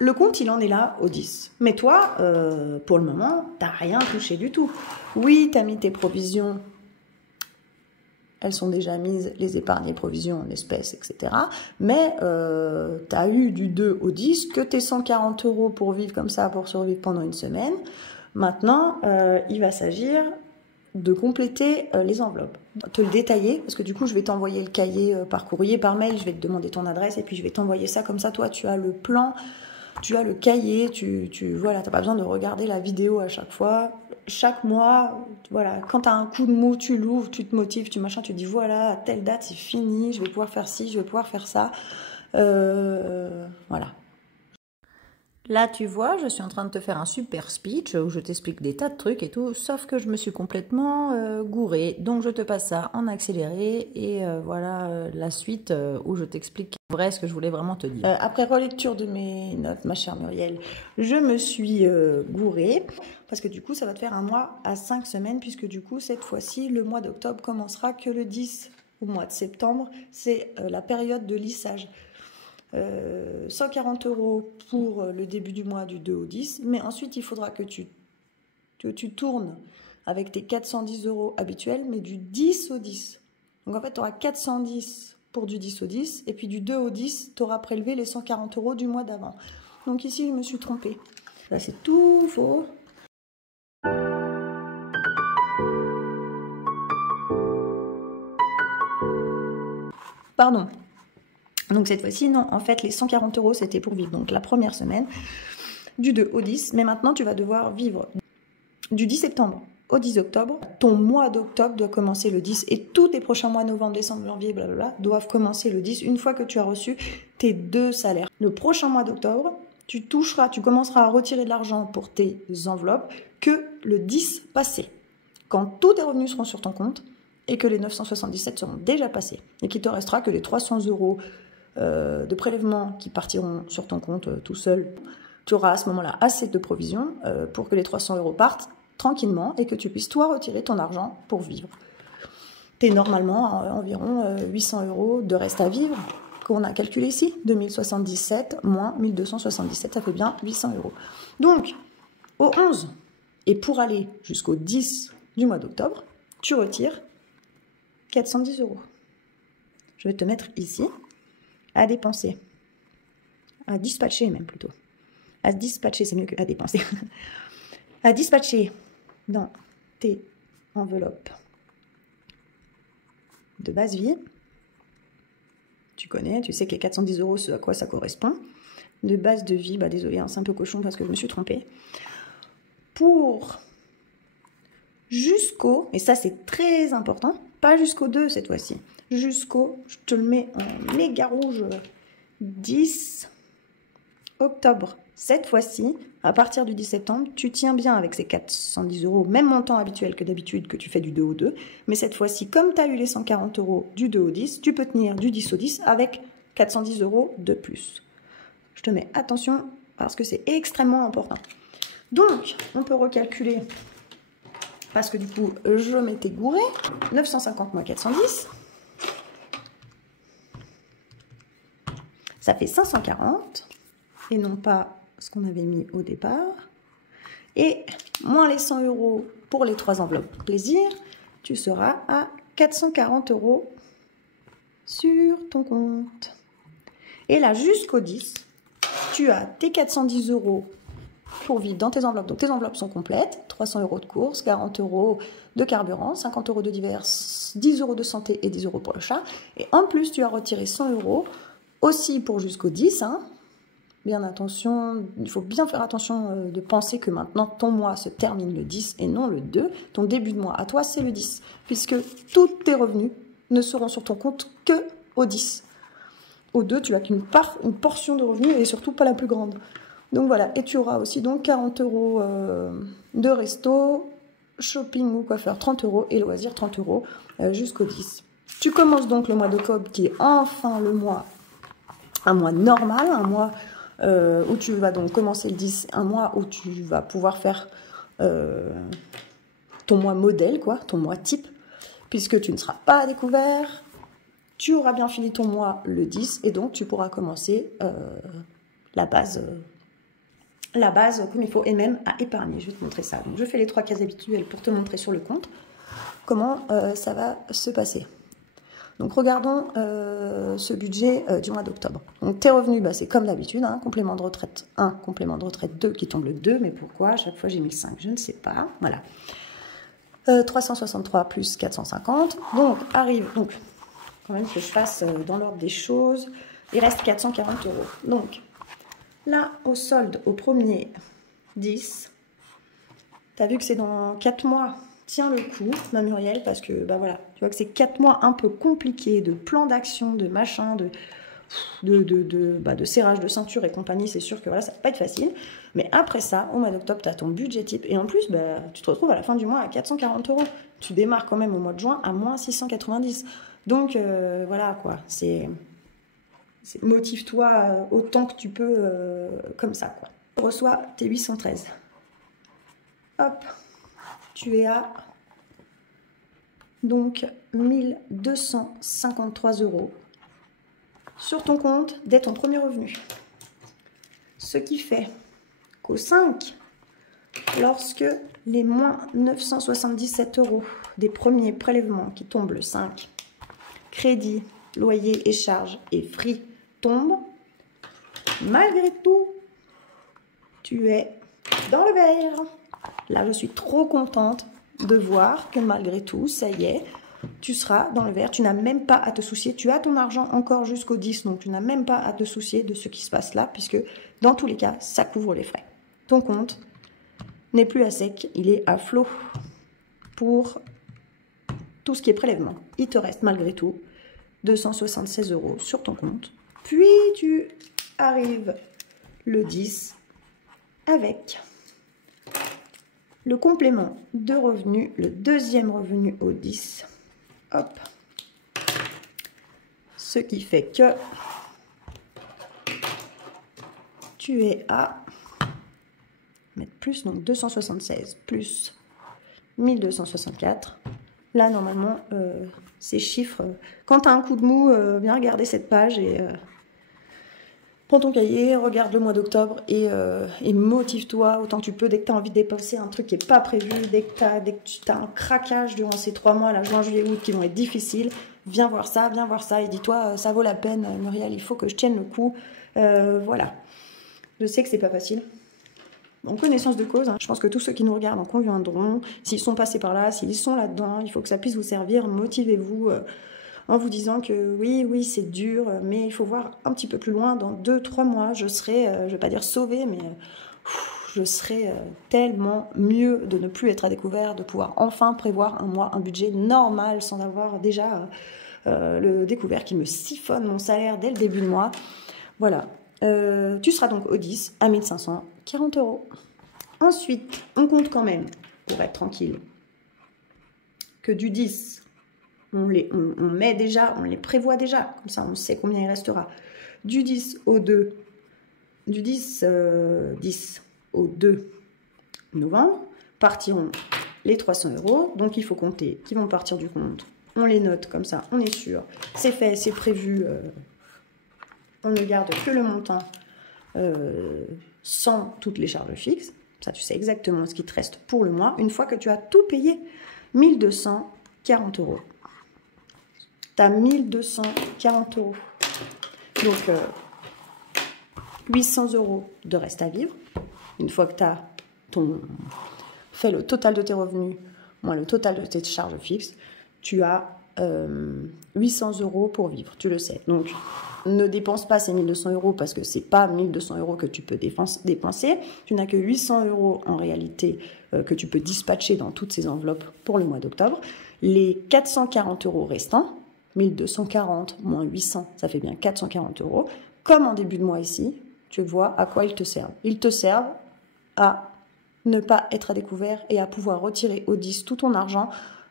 Le compte, il en est là au 10. Mais toi, pour le moment, tu n'as rien touché du tout. Oui, tu as mis tes provisions. Elles sont déjà mises, les épargnes et provisions en espèces, etc. Mais tu as eu du 2 au 10, que tes 140 euros pour vivre comme ça, pour survivre pendant une semaine. Maintenant, il va s'agir de compléter les enveloppes. Te le détailler, parce que du coup, je vais t'envoyer le cahier par courrier, par mail. Je vais te demander ton adresse et puis je vais t'envoyer ça. Comme ça, toi, tu as le plan. Tu as le cahier, voilà, tu n'as pas besoin de regarder la vidéo à chaque fois. Chaque mois, voilà, quand tu as un coup de mou, tu l'ouvres, tu te motives, tu te dis voilà, à telle date, c'est fini, je vais pouvoir faire ci, je vais pouvoir faire ça. Voilà. Là, tu vois, je suis en train de te faire un super speech où je t'explique des tas de trucs et tout, sauf que je me suis complètement gourée. Donc, je te passe ça en accéléré et voilà la suite où je t'explique vrai ce que je voulais vraiment te dire. Après relecture de mes notes, ma chère Muriel, je me suis gourée parce que du coup, ça va te faire un mois à 5 semaines puisque du coup, cette fois-ci, le mois d'octobre commencera que le 10 au mois de septembre. C'est la période de lissage. 140 euros pour le début du mois du 2 au 10, mais ensuite il faudra que tu tournes avec tes 410 euros habituels, mais du 10 au 10. Donc en fait, tu auras 410 pour du 10 au 10, et puis du 2 au 10, tu auras prélevé les 140 euros du mois d'avant. Donc ici, je me suis trompée. Là, c'est tout faux. Pardon. Donc cette fois-ci, non, en fait, les 140 euros, c'était pour vivre donc la première semaine, du 2 au 10. Mais maintenant, tu vas devoir vivre du 10 septembre au 10 octobre. Ton mois d'octobre doit commencer le 10 et tous tes prochains mois, novembre, décembre, janvier, blablabla, doivent commencer le 10 une fois que tu as reçu tes 2 salaires. Le prochain mois d'octobre, tu commenceras à retirer de l'argent pour tes enveloppes que le 10 passé. Quand tous tes revenus seront sur ton compte et que les 977 seront déjà passés et qu'il te restera que les 300 euros de prélèvements qui partiront sur ton compte tout seul, tu auras à ce moment-là assez de provisions pour que les 300 euros partent tranquillement et que tu puisses toi retirer ton argent pour vivre. tu es normalement à environ 800 € de reste à vivre qu'on a calculé ici. 2077 moins 1277, ça fait bien 800 €. Donc, au 11, et pour aller jusqu'au 10 du mois d'octobre, tu retires 410 €. Je vais te mettre ici à dépenser, à dispatcher même plutôt. À dispatcher, c'est mieux qu'à dépenser. À dispatcher dans tes enveloppes de base vie. Tu connais, tu sais que les 410 €, c'est à quoi ça correspond. De base de vie, bah désolé, hein, c'est un peu cochon parce que je me suis trompée. Pour jusqu'au, et ça c'est très important, pas jusqu'au 2 cette fois-ci, jusqu'au, je te le mets en méga rouge, 10 octobre. Cette fois-ci, à partir du 10 septembre, tu tiens bien avec ces 410 €, même montant habituel que d'habitude que tu fais du 2 au 2. Mais cette fois-ci, comme tu as eu les 140 € du 2 au 10, tu peux tenir du 10 au 10 avec 410 € de plus. Je te mets attention parce que c'est extrêmement important. Donc, on peut recalculer, parce que du coup, je m'étais gourée, 950 moins 410, ça fait 540, et non pas ce qu'on avait mis au départ. Et moins les 100 € pour les 3 enveloppes plaisir, tu seras à 440 € sur ton compte. Et là, jusqu'au 10, tu as tes 410 € pour vivre dans tes enveloppes. Donc tes enveloppes sont complètes, 300 € de courses, 40 € de carburant, 50 € de divers, 10 € de santé et 10 € pour le chat. Et en plus, tu as retiré 100 € aussi pour jusqu'au 10, hein. Bien attention, il faut bien faire attention de penser que maintenant ton mois se termine le 10 et non le 2. Ton début de mois à toi, c'est le 10, puisque tous tes revenus ne seront sur ton compte que au 10. Au 2, tu n'as qu'une portion de revenus et surtout pas la plus grande. Donc voilà, et tu auras aussi donc 40 € de resto, shopping ou coiffeur 30 € et loisirs 30 € jusqu'au 10. Tu commences donc le mois d'octobre qui est enfin le mois, un mois normal, un mois où tu vas donc commencer le 10, un mois où tu vas pouvoir faire ton mois modèle, quoi, ton mois type, puisque tu ne seras pas à découvert, tu auras bien fini ton mois le 10 et donc tu pourras commencer la base comme il faut et même à épargner. Je vais te montrer ça. Donc, je fais les 3 cases habituelles pour te montrer sur le compte comment ça va se passer. Donc regardons ce budget du mois d'octobre. Donc tes revenus, bah, c'est comme d'habitude, hein, complément de retraite 1, complément de retraite 2 qui tombe le 2, mais pourquoi à chaque fois j'ai mis le 5, je ne sais pas. Voilà. 363 plus 450. Donc arrive, donc quand même que je fasse dans l'ordre des choses, il reste 440 €. Donc là, au solde, au premier 10, tu as vu que c'est dans 4 mois. Tiens le coup, ma Muriel, parce que bah voilà, tu vois que c'est 4 mois un peu compliqués de plan d'action, de machin, de serrage de ceinture et compagnie. C'est sûr que voilà, ça va pas être facile. Mais après ça, au mois d'octobre, tu as ton budget type. Et en plus, bah, tu te retrouves à la fin du mois à 440 €. Tu démarres quand même au mois de juin à moins 690. Donc voilà quoi, motive-toi autant que tu peux comme ça quoi. Tu reçois tes 813. Hop, tu es à donc 1253 € sur ton compte dès ton premier revenu. Ce qui fait qu'au 5, lorsque les moins 977 € des premiers prélèvements qui tombent le 5, crédit, loyer et charges et frais tombent, malgré tout, tu es dans le vert. Là, je suis trop contente de voir que malgré tout, ça y est, tu seras dans le vert. Tu n'as même pas à te soucier. Tu as ton argent encore jusqu'au 10, donc tu n'as même pas à te soucier de ce qui se passe là, puisque dans tous les cas, ça couvre les frais. Ton compte n'est plus à sec, il est à flot pour tout ce qui est prélèvement. Il te reste malgré tout 276 € sur ton compte. Puis tu arrives le 10 avec le complément de revenu, le deuxième revenu au 10. Hop. Ce qui fait que tu es à mettre plus, donc 276 plus 1264, Là, normalement, ces chiffres... quand tu as un coup de mou, viens regarder cette page et prends ton cahier, regarde le mois d'octobre et motive-toi autant que tu peux. Dès que tu as envie de dépenser un truc qui n'est pas prévu, dès que tu as un craquage durant ces 3 mois, là, juin, juillet, août, qui vont être difficiles, viens voir ça et dis-toi, ça vaut la peine, Muriel, il faut que je tienne le coup. Voilà. Je sais que c'est pas facile. En connaissance de cause, hein, je pense que tous ceux qui nous regardent en conviendront, s'ils sont passés par là, s'ils sont là-dedans, il faut que ça puisse vous servir. Motivez-vous en vous disant que oui, c'est dur, mais il faut voir un petit peu plus loin. Dans 2-3 mois, je serai, je ne vais pas dire sauvée, mais je serai tellement mieux de ne plus être à découvert, de pouvoir enfin prévoir un budget normal sans avoir déjà le découvert qui me siphonne mon salaire dès le début de mois. Voilà. Tu seras donc au 10 à 1540 €. Ensuite, on compte quand même, pour être tranquille, que du 10, on met déjà, on les prévoit déjà, comme ça on sait combien il restera. Du 10 au 2, du 10 au 2 novembre, partiront les 300 €. Donc il faut compter qui vont partir du compte. On les note comme ça, on est sûr. C'est fait, c'est prévu. On ne garde que le montant sans toutes les charges fixes. Ça, tu sais exactement ce qui te reste pour le mois. Une fois que tu as tout payé, 1240 €. Tu as 1240 €. Donc, 800 € de reste à vivre. Une fois que tu as fait le total de tes revenus, moins le total de tes charges fixes, tu as 800 € pour vivre, tu le sais. Donc, ne dépense pas ces 1200 € parce que c'est pas 1200 € que tu peux dépenser. Tu n'as que 800 € en réalité que tu peux dispatcher dans toutes ces enveloppes pour le mois d'octobre. Les 440 € restants, 1240 moins 800, ça fait bien 440 €. Comme en début de mois ici, tu vois à quoi ils te servent. Ils te servent à ne pas être à découvert et à pouvoir retirer au 10 tout ton argent,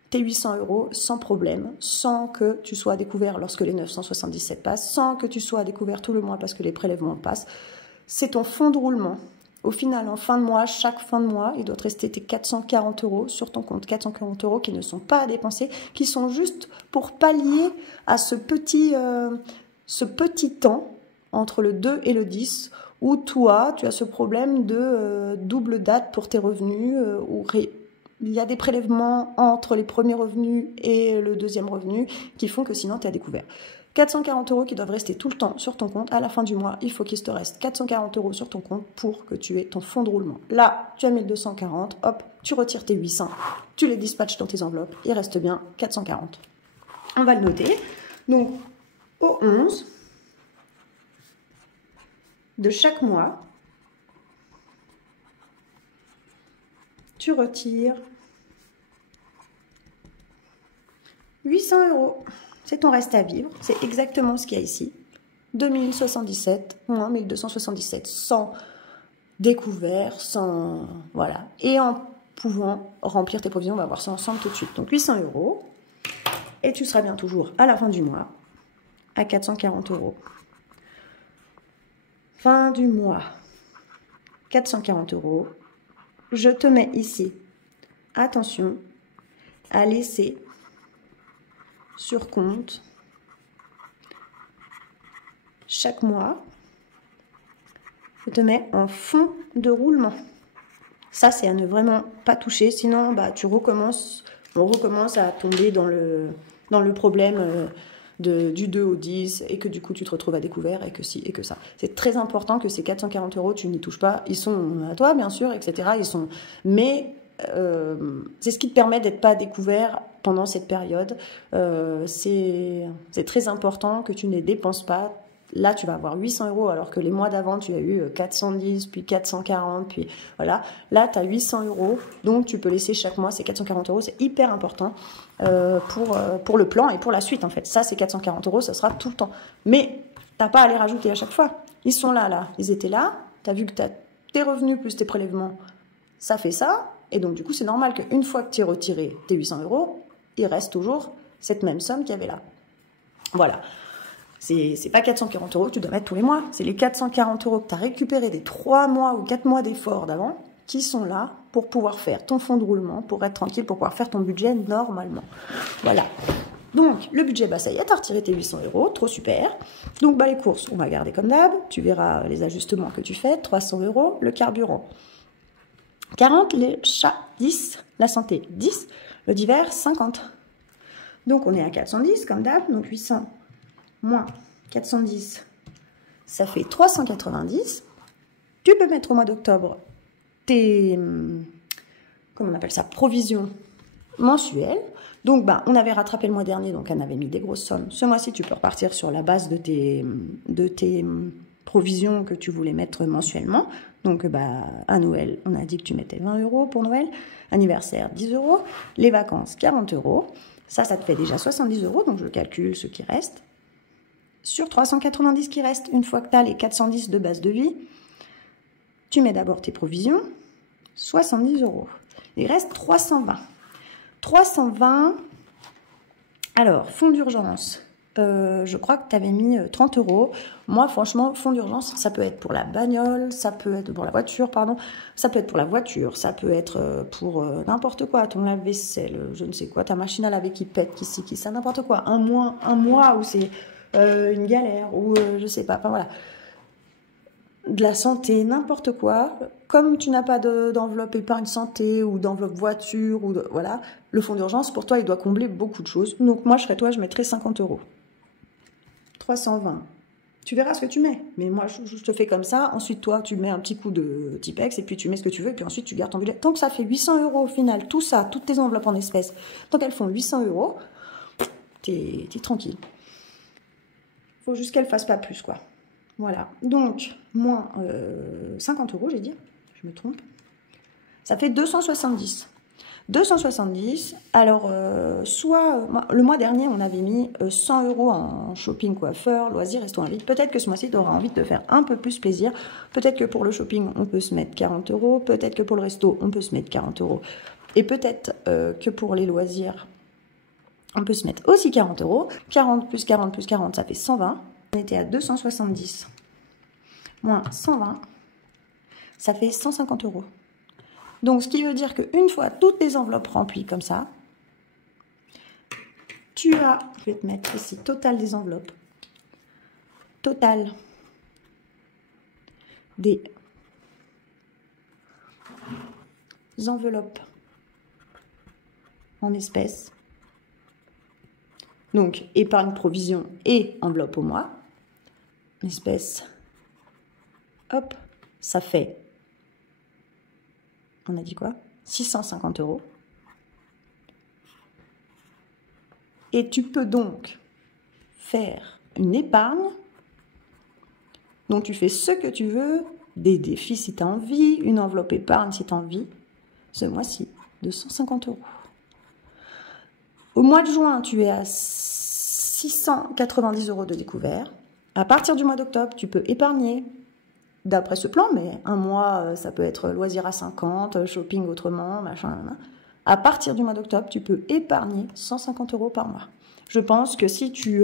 tes 800 € sans problème, sans que tu sois à découvert lorsque les 977 passent, sans que tu sois à découvert tout le mois parce que les prélèvements passent. C'est ton fonds de roulement. Au final, en fin de mois, chaque fin de mois, il doit te rester tes 440 € sur ton compte. 440 € qui ne sont pas à dépenser, qui sont juste pour pallier à ce petit temps entre le 2 et le 10, où toi, tu as ce problème de double date pour tes revenus, il y a des prélèvements entre les premiers revenus et le deuxième revenu qui font que sinon tu es à découvert. 440 € qui doivent rester tout le temps sur ton compte. À la fin du mois, il faut qu'il te reste 440 € sur ton compte pour que tu aies ton fonds de roulement. Là, tu as 1240, hop, tu retires tes 800, tu les dispatches dans tes enveloppes, il reste bien 440. On va le noter. Donc, au 11 de chaque mois, tu retires 800 €. C'est ton reste à vivre. C'est exactement ce qu'il y a ici. 2077 moins 1277. Sans découvert, sans... Voilà. Et en pouvant remplir tes provisions, on va voir ça ensemble tout de suite. Donc 800 €. Et tu seras bien toujours à la fin du mois à 440 €. Fin du mois. 440 €. Je te mets ici, attention, à laisser sur compte chaque mois. Je te mets en fond de roulement. Ça, c'est à ne vraiment pas toucher, sinon on recommence à tomber dans le problème du 2 au 10 et que du coup tu te retrouves à découvert et que si et que ça. C'est très important que ces 440 €, tu n'y touches pas. Ils sont à toi, bien sûr, etc. Mais c'est ce qui te permet d'être pas à découvert pendant cette période. C'est très important que tu ne les dépenses pas. Là, tu vas avoir 800 € alors que les mois d'avant, tu as eu 410, puis 440, puis voilà. Là, tu as 800 €, donc tu peux laisser chaque mois ces 440 €. C'est hyper important pour le plan et pour la suite, en fait. Ça, ces 440 €, ça sera tout le temps. Mais tu n'as pas à les rajouter à chaque fois. Ils sont là. Ils étaient là. Tu as vu que tu as tes revenus plus tes prélèvements. Ça fait ça. Et donc, du coup, c'est normal qu'une fois que tu as retiré tes 800 €, il reste toujours cette même somme qu'il y avait là. Voilà. C'est pas 440 € que tu dois mettre tous les mois. C'est les 440 € que tu as récupérés des 3 mois ou 4 mois d'efforts d'avant. qui sont là pour pouvoir faire ton fonds de roulement, pour être tranquille, pour pouvoir faire ton budget normalement. Voilà. Donc, le budget, bah ça y est, tu as retiré tes 800 €, trop super. Donc, bah les courses, on va garder comme d'hab. Tu verras les ajustements que tu fais, 300 €, le carburant 40, les chats 10, la santé 10, le divers 50. Donc, on est à 410 comme d'hab, donc 800 moins 410, ça fait 390. Tu peux mettre au mois d'octobre tes, comment on appelle ça, provisions mensuelles. Donc, bah, on avait rattrapé le mois dernier, donc on avait mis des grosses sommes. Ce mois-ci, tu peux repartir sur la base de tes provisions que tu voulais mettre mensuellement. Donc, bah, à Noël, on a dit que tu mettais 20 € pour Noël. Anniversaire, 10 €. Les vacances, 40 €. Ça te fait déjà 70 €, donc je calcule ce qui reste. Sur 390 qui restent, une fois que tu as les 410 de base de vie, tu mets d'abord tes provisions, 70 €. Il reste 320. 320, alors, fonds d'urgence, je crois que tu avais mis 30 €. Moi, franchement, fonds d'urgence, ça peut être pour la bagnole, ça peut être pour la voiture, pardon, ça peut être pour la voiture, ça peut être pour n'importe quoi, ton lave-vaisselle, je ne sais quoi, ta machine à laver qui pète, qui ça, n'importe quoi. Un mois où c'est une galère, ou je sais pas, enfin voilà. De la santé, n'importe quoi. Comme tu n'as pas d'enveloppe épargne santé ou d'enveloppe voiture, ou voilà, le fonds d'urgence, pour toi, il doit combler beaucoup de choses. Donc moi, je serais toi, je mettrais 50 €. 320. Tu verras ce que tu mets. Mais moi, je te fais comme ça. Ensuite, toi, tu mets un petit coup de Tipex et puis tu mets ce que tu veux. Et puis ensuite, tu gardes ton budget. Tant que ça fait 800 € au final, tout ça, toutes tes enveloppes en espèces, tant qu'elles font 800 €, t'es tranquille. Faut juste qu'elles fassent pas plus, quoi. Voilà, donc, moins 50 €, j'ai dit, je me trompe. Ça fait 270. 270, alors, soit, le mois dernier, on avait mis 100 € en shopping, coiffeur, loisirs, resto invite. Peut-être que ce mois-ci, tu auras envie de te faire un peu plus plaisir. Peut-être que pour le shopping, on peut se mettre 40 €. Peut-être que pour le resto, on peut se mettre 40 €. Et peut-être que pour les loisirs, on peut se mettre aussi 40 €. 40 plus 40 plus 40, ça fait 120. On était à 270 moins 120, ça fait 150 €. Donc, ce qui veut dire qu'une fois toutes tes enveloppes remplies comme ça, tu as, je vais te mettre ici, total des enveloppes, total des enveloppes en espèces, donc épargne, provision et enveloppe au mois, espèces. Hop, ça fait, on a dit quoi? 650 €. Et tu peux donc faire une épargne. Donc tu fais ce que tu veux, des défis si tu as envie, une enveloppe épargne si tu as envie. Ce mois-ci, 250 €. Au mois de juin, tu es à 690 € de découvert. À partir du mois d'octobre, tu peux épargner. D'après ce plan, mais un mois, ça peut être loisir à 50, shopping autrement, machin. À partir du mois d'octobre, tu peux épargner 150 € par mois. Je pense que si tu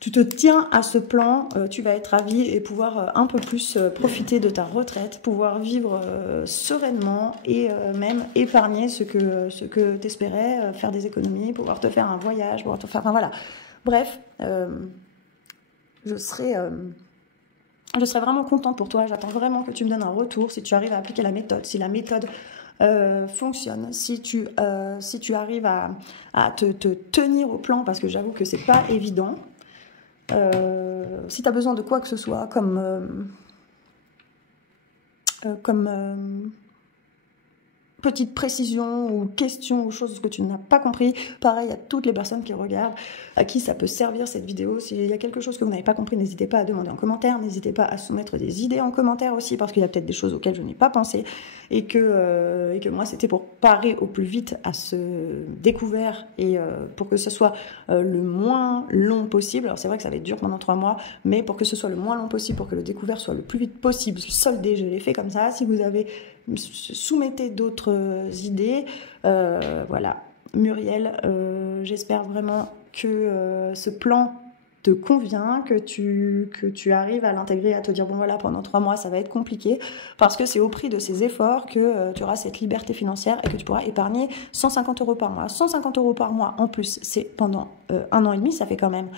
te tiens à ce plan, tu vas être ravi et pouvoir un peu plus profiter de ta retraite, pouvoir vivre sereinement et même épargner ce que tu espérais, faire des économies, pouvoir te faire un voyage, pouvoir te faire... Enfin voilà. Bref, je serais vraiment contente pour toi. J'attends vraiment que tu me donnes un retour si tu arrives à appliquer la méthode, si la méthode fonctionne, si tu arrives à te tenir au plan, parce que j'avoue que c'est pas évident. Si tu as besoin de quoi que ce soit, comme petite précision ou question ou chose que tu n'as pas compris, pareil à toutes les personnes qui regardent, à qui ça peut servir cette vidéo. S'il y a quelque chose que vous n'avez pas compris, n'hésitez pas à demander en commentaire, n'hésitez pas à soumettre des idées en commentaire aussi, parce qu'il y a peut-être des choses auxquelles je n'ai pas pensé, et que moi c'était pour parer au plus vite à ce découvert, et pour que ce soit le moins long possible. Alors c'est vrai que ça va être dur pendant 3 mois, mais pour que ce soit le moins long possible, pour que le découvert soit le plus vite possible soldé, je l'ai fait comme ça. Si vous avez, soumettez d'autres idées, voilà. Muriel, j'espère vraiment que ce plan te convient, que tu arrives à l'intégrer, à te dire bon voilà, pendant 3 mois ça va être compliqué, parce que c'est au prix de ces efforts que tu auras cette liberté financière et que tu pourras épargner 150 € par mois. 150 € par mois en plus, c'est pendant 1 an et demi, ça fait quand même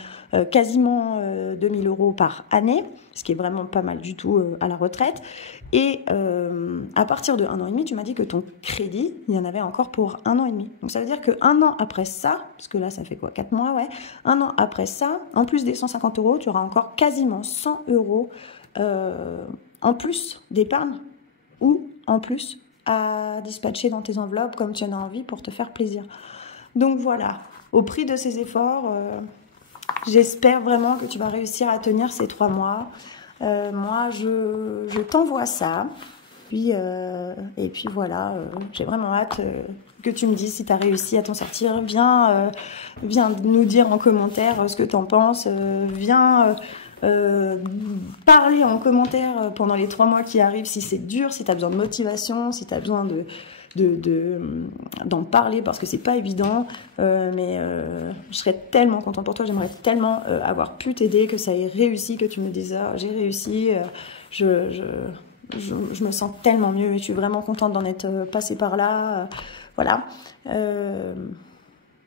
quasiment 2000 € par année, ce qui est vraiment pas mal du tout à la retraite. Et à partir de 1 an et demi, tu m'as dit que ton crédit, il y en avait encore pour 1 an et demi. Donc ça veut dire que 1 an après ça, parce que là ça fait quoi, 4 mois, ouais, 1 an après ça, en plus des 150 €, tu auras encore quasiment 100 € en plus d'épargne ou en plus à dispatcher dans tes enveloppes comme tu en as envie pour te faire plaisir. Donc voilà, au prix de ces efforts, j'espère vraiment que tu vas réussir à tenir ces 3 mois. Moi, je t'envoie ça. Et puis voilà, j'ai vraiment hâte que tu me dises si tu as réussi à t'en sortir. Viens nous dire en commentaire ce que tu en penses. Viens parler en commentaire pendant les 3 mois qui arrivent si c'est dur, si tu as besoin de motivation, si tu as besoin d'en parler parce que c'est pas évident, mais je serais tellement contente pour toi, j'aimerais tellement avoir pu t'aider, que ça ait réussi, que tu me dises ah, j'ai réussi, je me sens tellement mieux et je suis vraiment contente d'en être passée par là, voilà.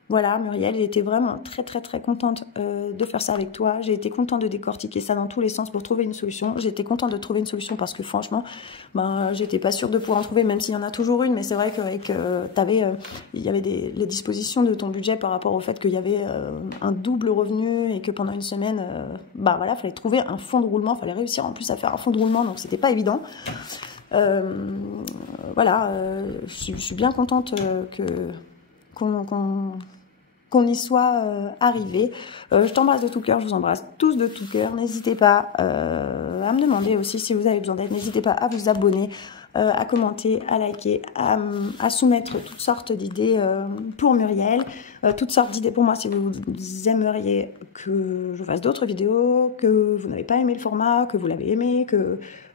Voilà, Muriel, j'ai été vraiment très très très contente de faire ça avec toi. J'ai été contente de décortiquer ça dans tous les sens pour trouver une solution. J'ai été contente de trouver une solution parce que franchement, j'étais pas sûre de pouvoir en trouver, même s'il y en a toujours une. Mais c'est vrai qu'avec il y avait les dispositions de ton budget par rapport au fait qu'il y avait un double revenu et que pendant une semaine, voilà, fallait trouver un fonds de roulement, fallait réussir en plus à faire un fonds de roulement, donc c'était pas évident. Voilà, je suis bien contente qu'on y soit arrivé. Je t'embrasse de tout cœur, je vous embrasse tous de tout cœur. N'hésitez pas à me demander aussi si vous avez besoin d'aide. N'hésitez pas à vous abonner, à commenter, à liker, à soumettre toutes sortes d'idées pour Muriel, toutes sortes d'idées pour moi si vous aimeriez que je fasse d'autres vidéos, que vous n'avez pas aimé le format, que vous l'avez aimé,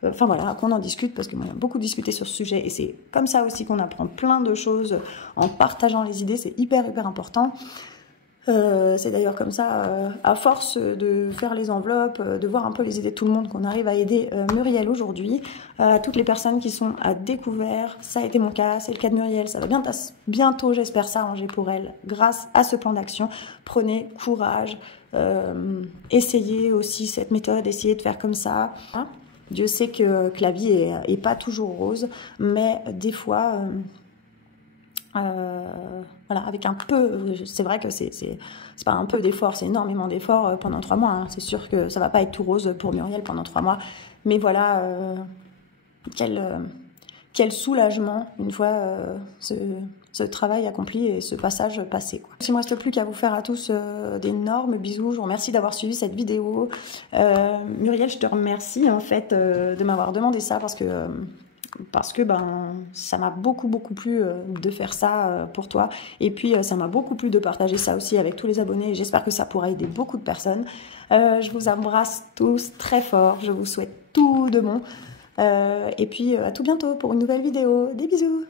enfin voilà, qu'on en discute, parce que moi j'aime beaucoup discuter sur ce sujet et c'est comme ça aussi qu'on apprend plein de choses en partageant les idées, c'est hyper important. C'est d'ailleurs comme ça, à force de faire les enveloppes, de voir un peu les idées de tout le monde, qu'on arrive à aider Muriel aujourd'hui. À toutes les personnes qui sont à découvert, ça a été mon cas, c'est le cas de Muriel, ça va bientôt, j'espère, s'arranger pour elle grâce à ce plan d'action. Prenez courage, essayez aussi cette méthode, essayez de faire comme ça. Dieu sait que la vie est pas toujours rose, mais des fois... voilà, avec un peu, c'est vrai que c'est pas un peu d'effort, c'est énormément d'efforts pendant 3 mois, hein. C'est sûr que ça va pas être tout rose pour Muriel pendant 3 mois, mais voilà, quel soulagement une fois ce travail accompli et ce passage passé, quoi. Il ne me reste plus qu'à vous faire à tous d'énormes bisous. Je vous remercie d'avoir suivi cette vidéo. Muriel, je te remercie en fait de m'avoir demandé ça parce que ça m'a beaucoup plu de faire ça pour toi, et puis ça m'a beaucoup plu de partager ça aussi avec tous les abonnés, et j'espère que ça pourra aider beaucoup de personnes. Je vous embrasse tous très fort, je vous souhaite tout de bon, et puis à tout bientôt pour une nouvelle vidéo. Des bisous.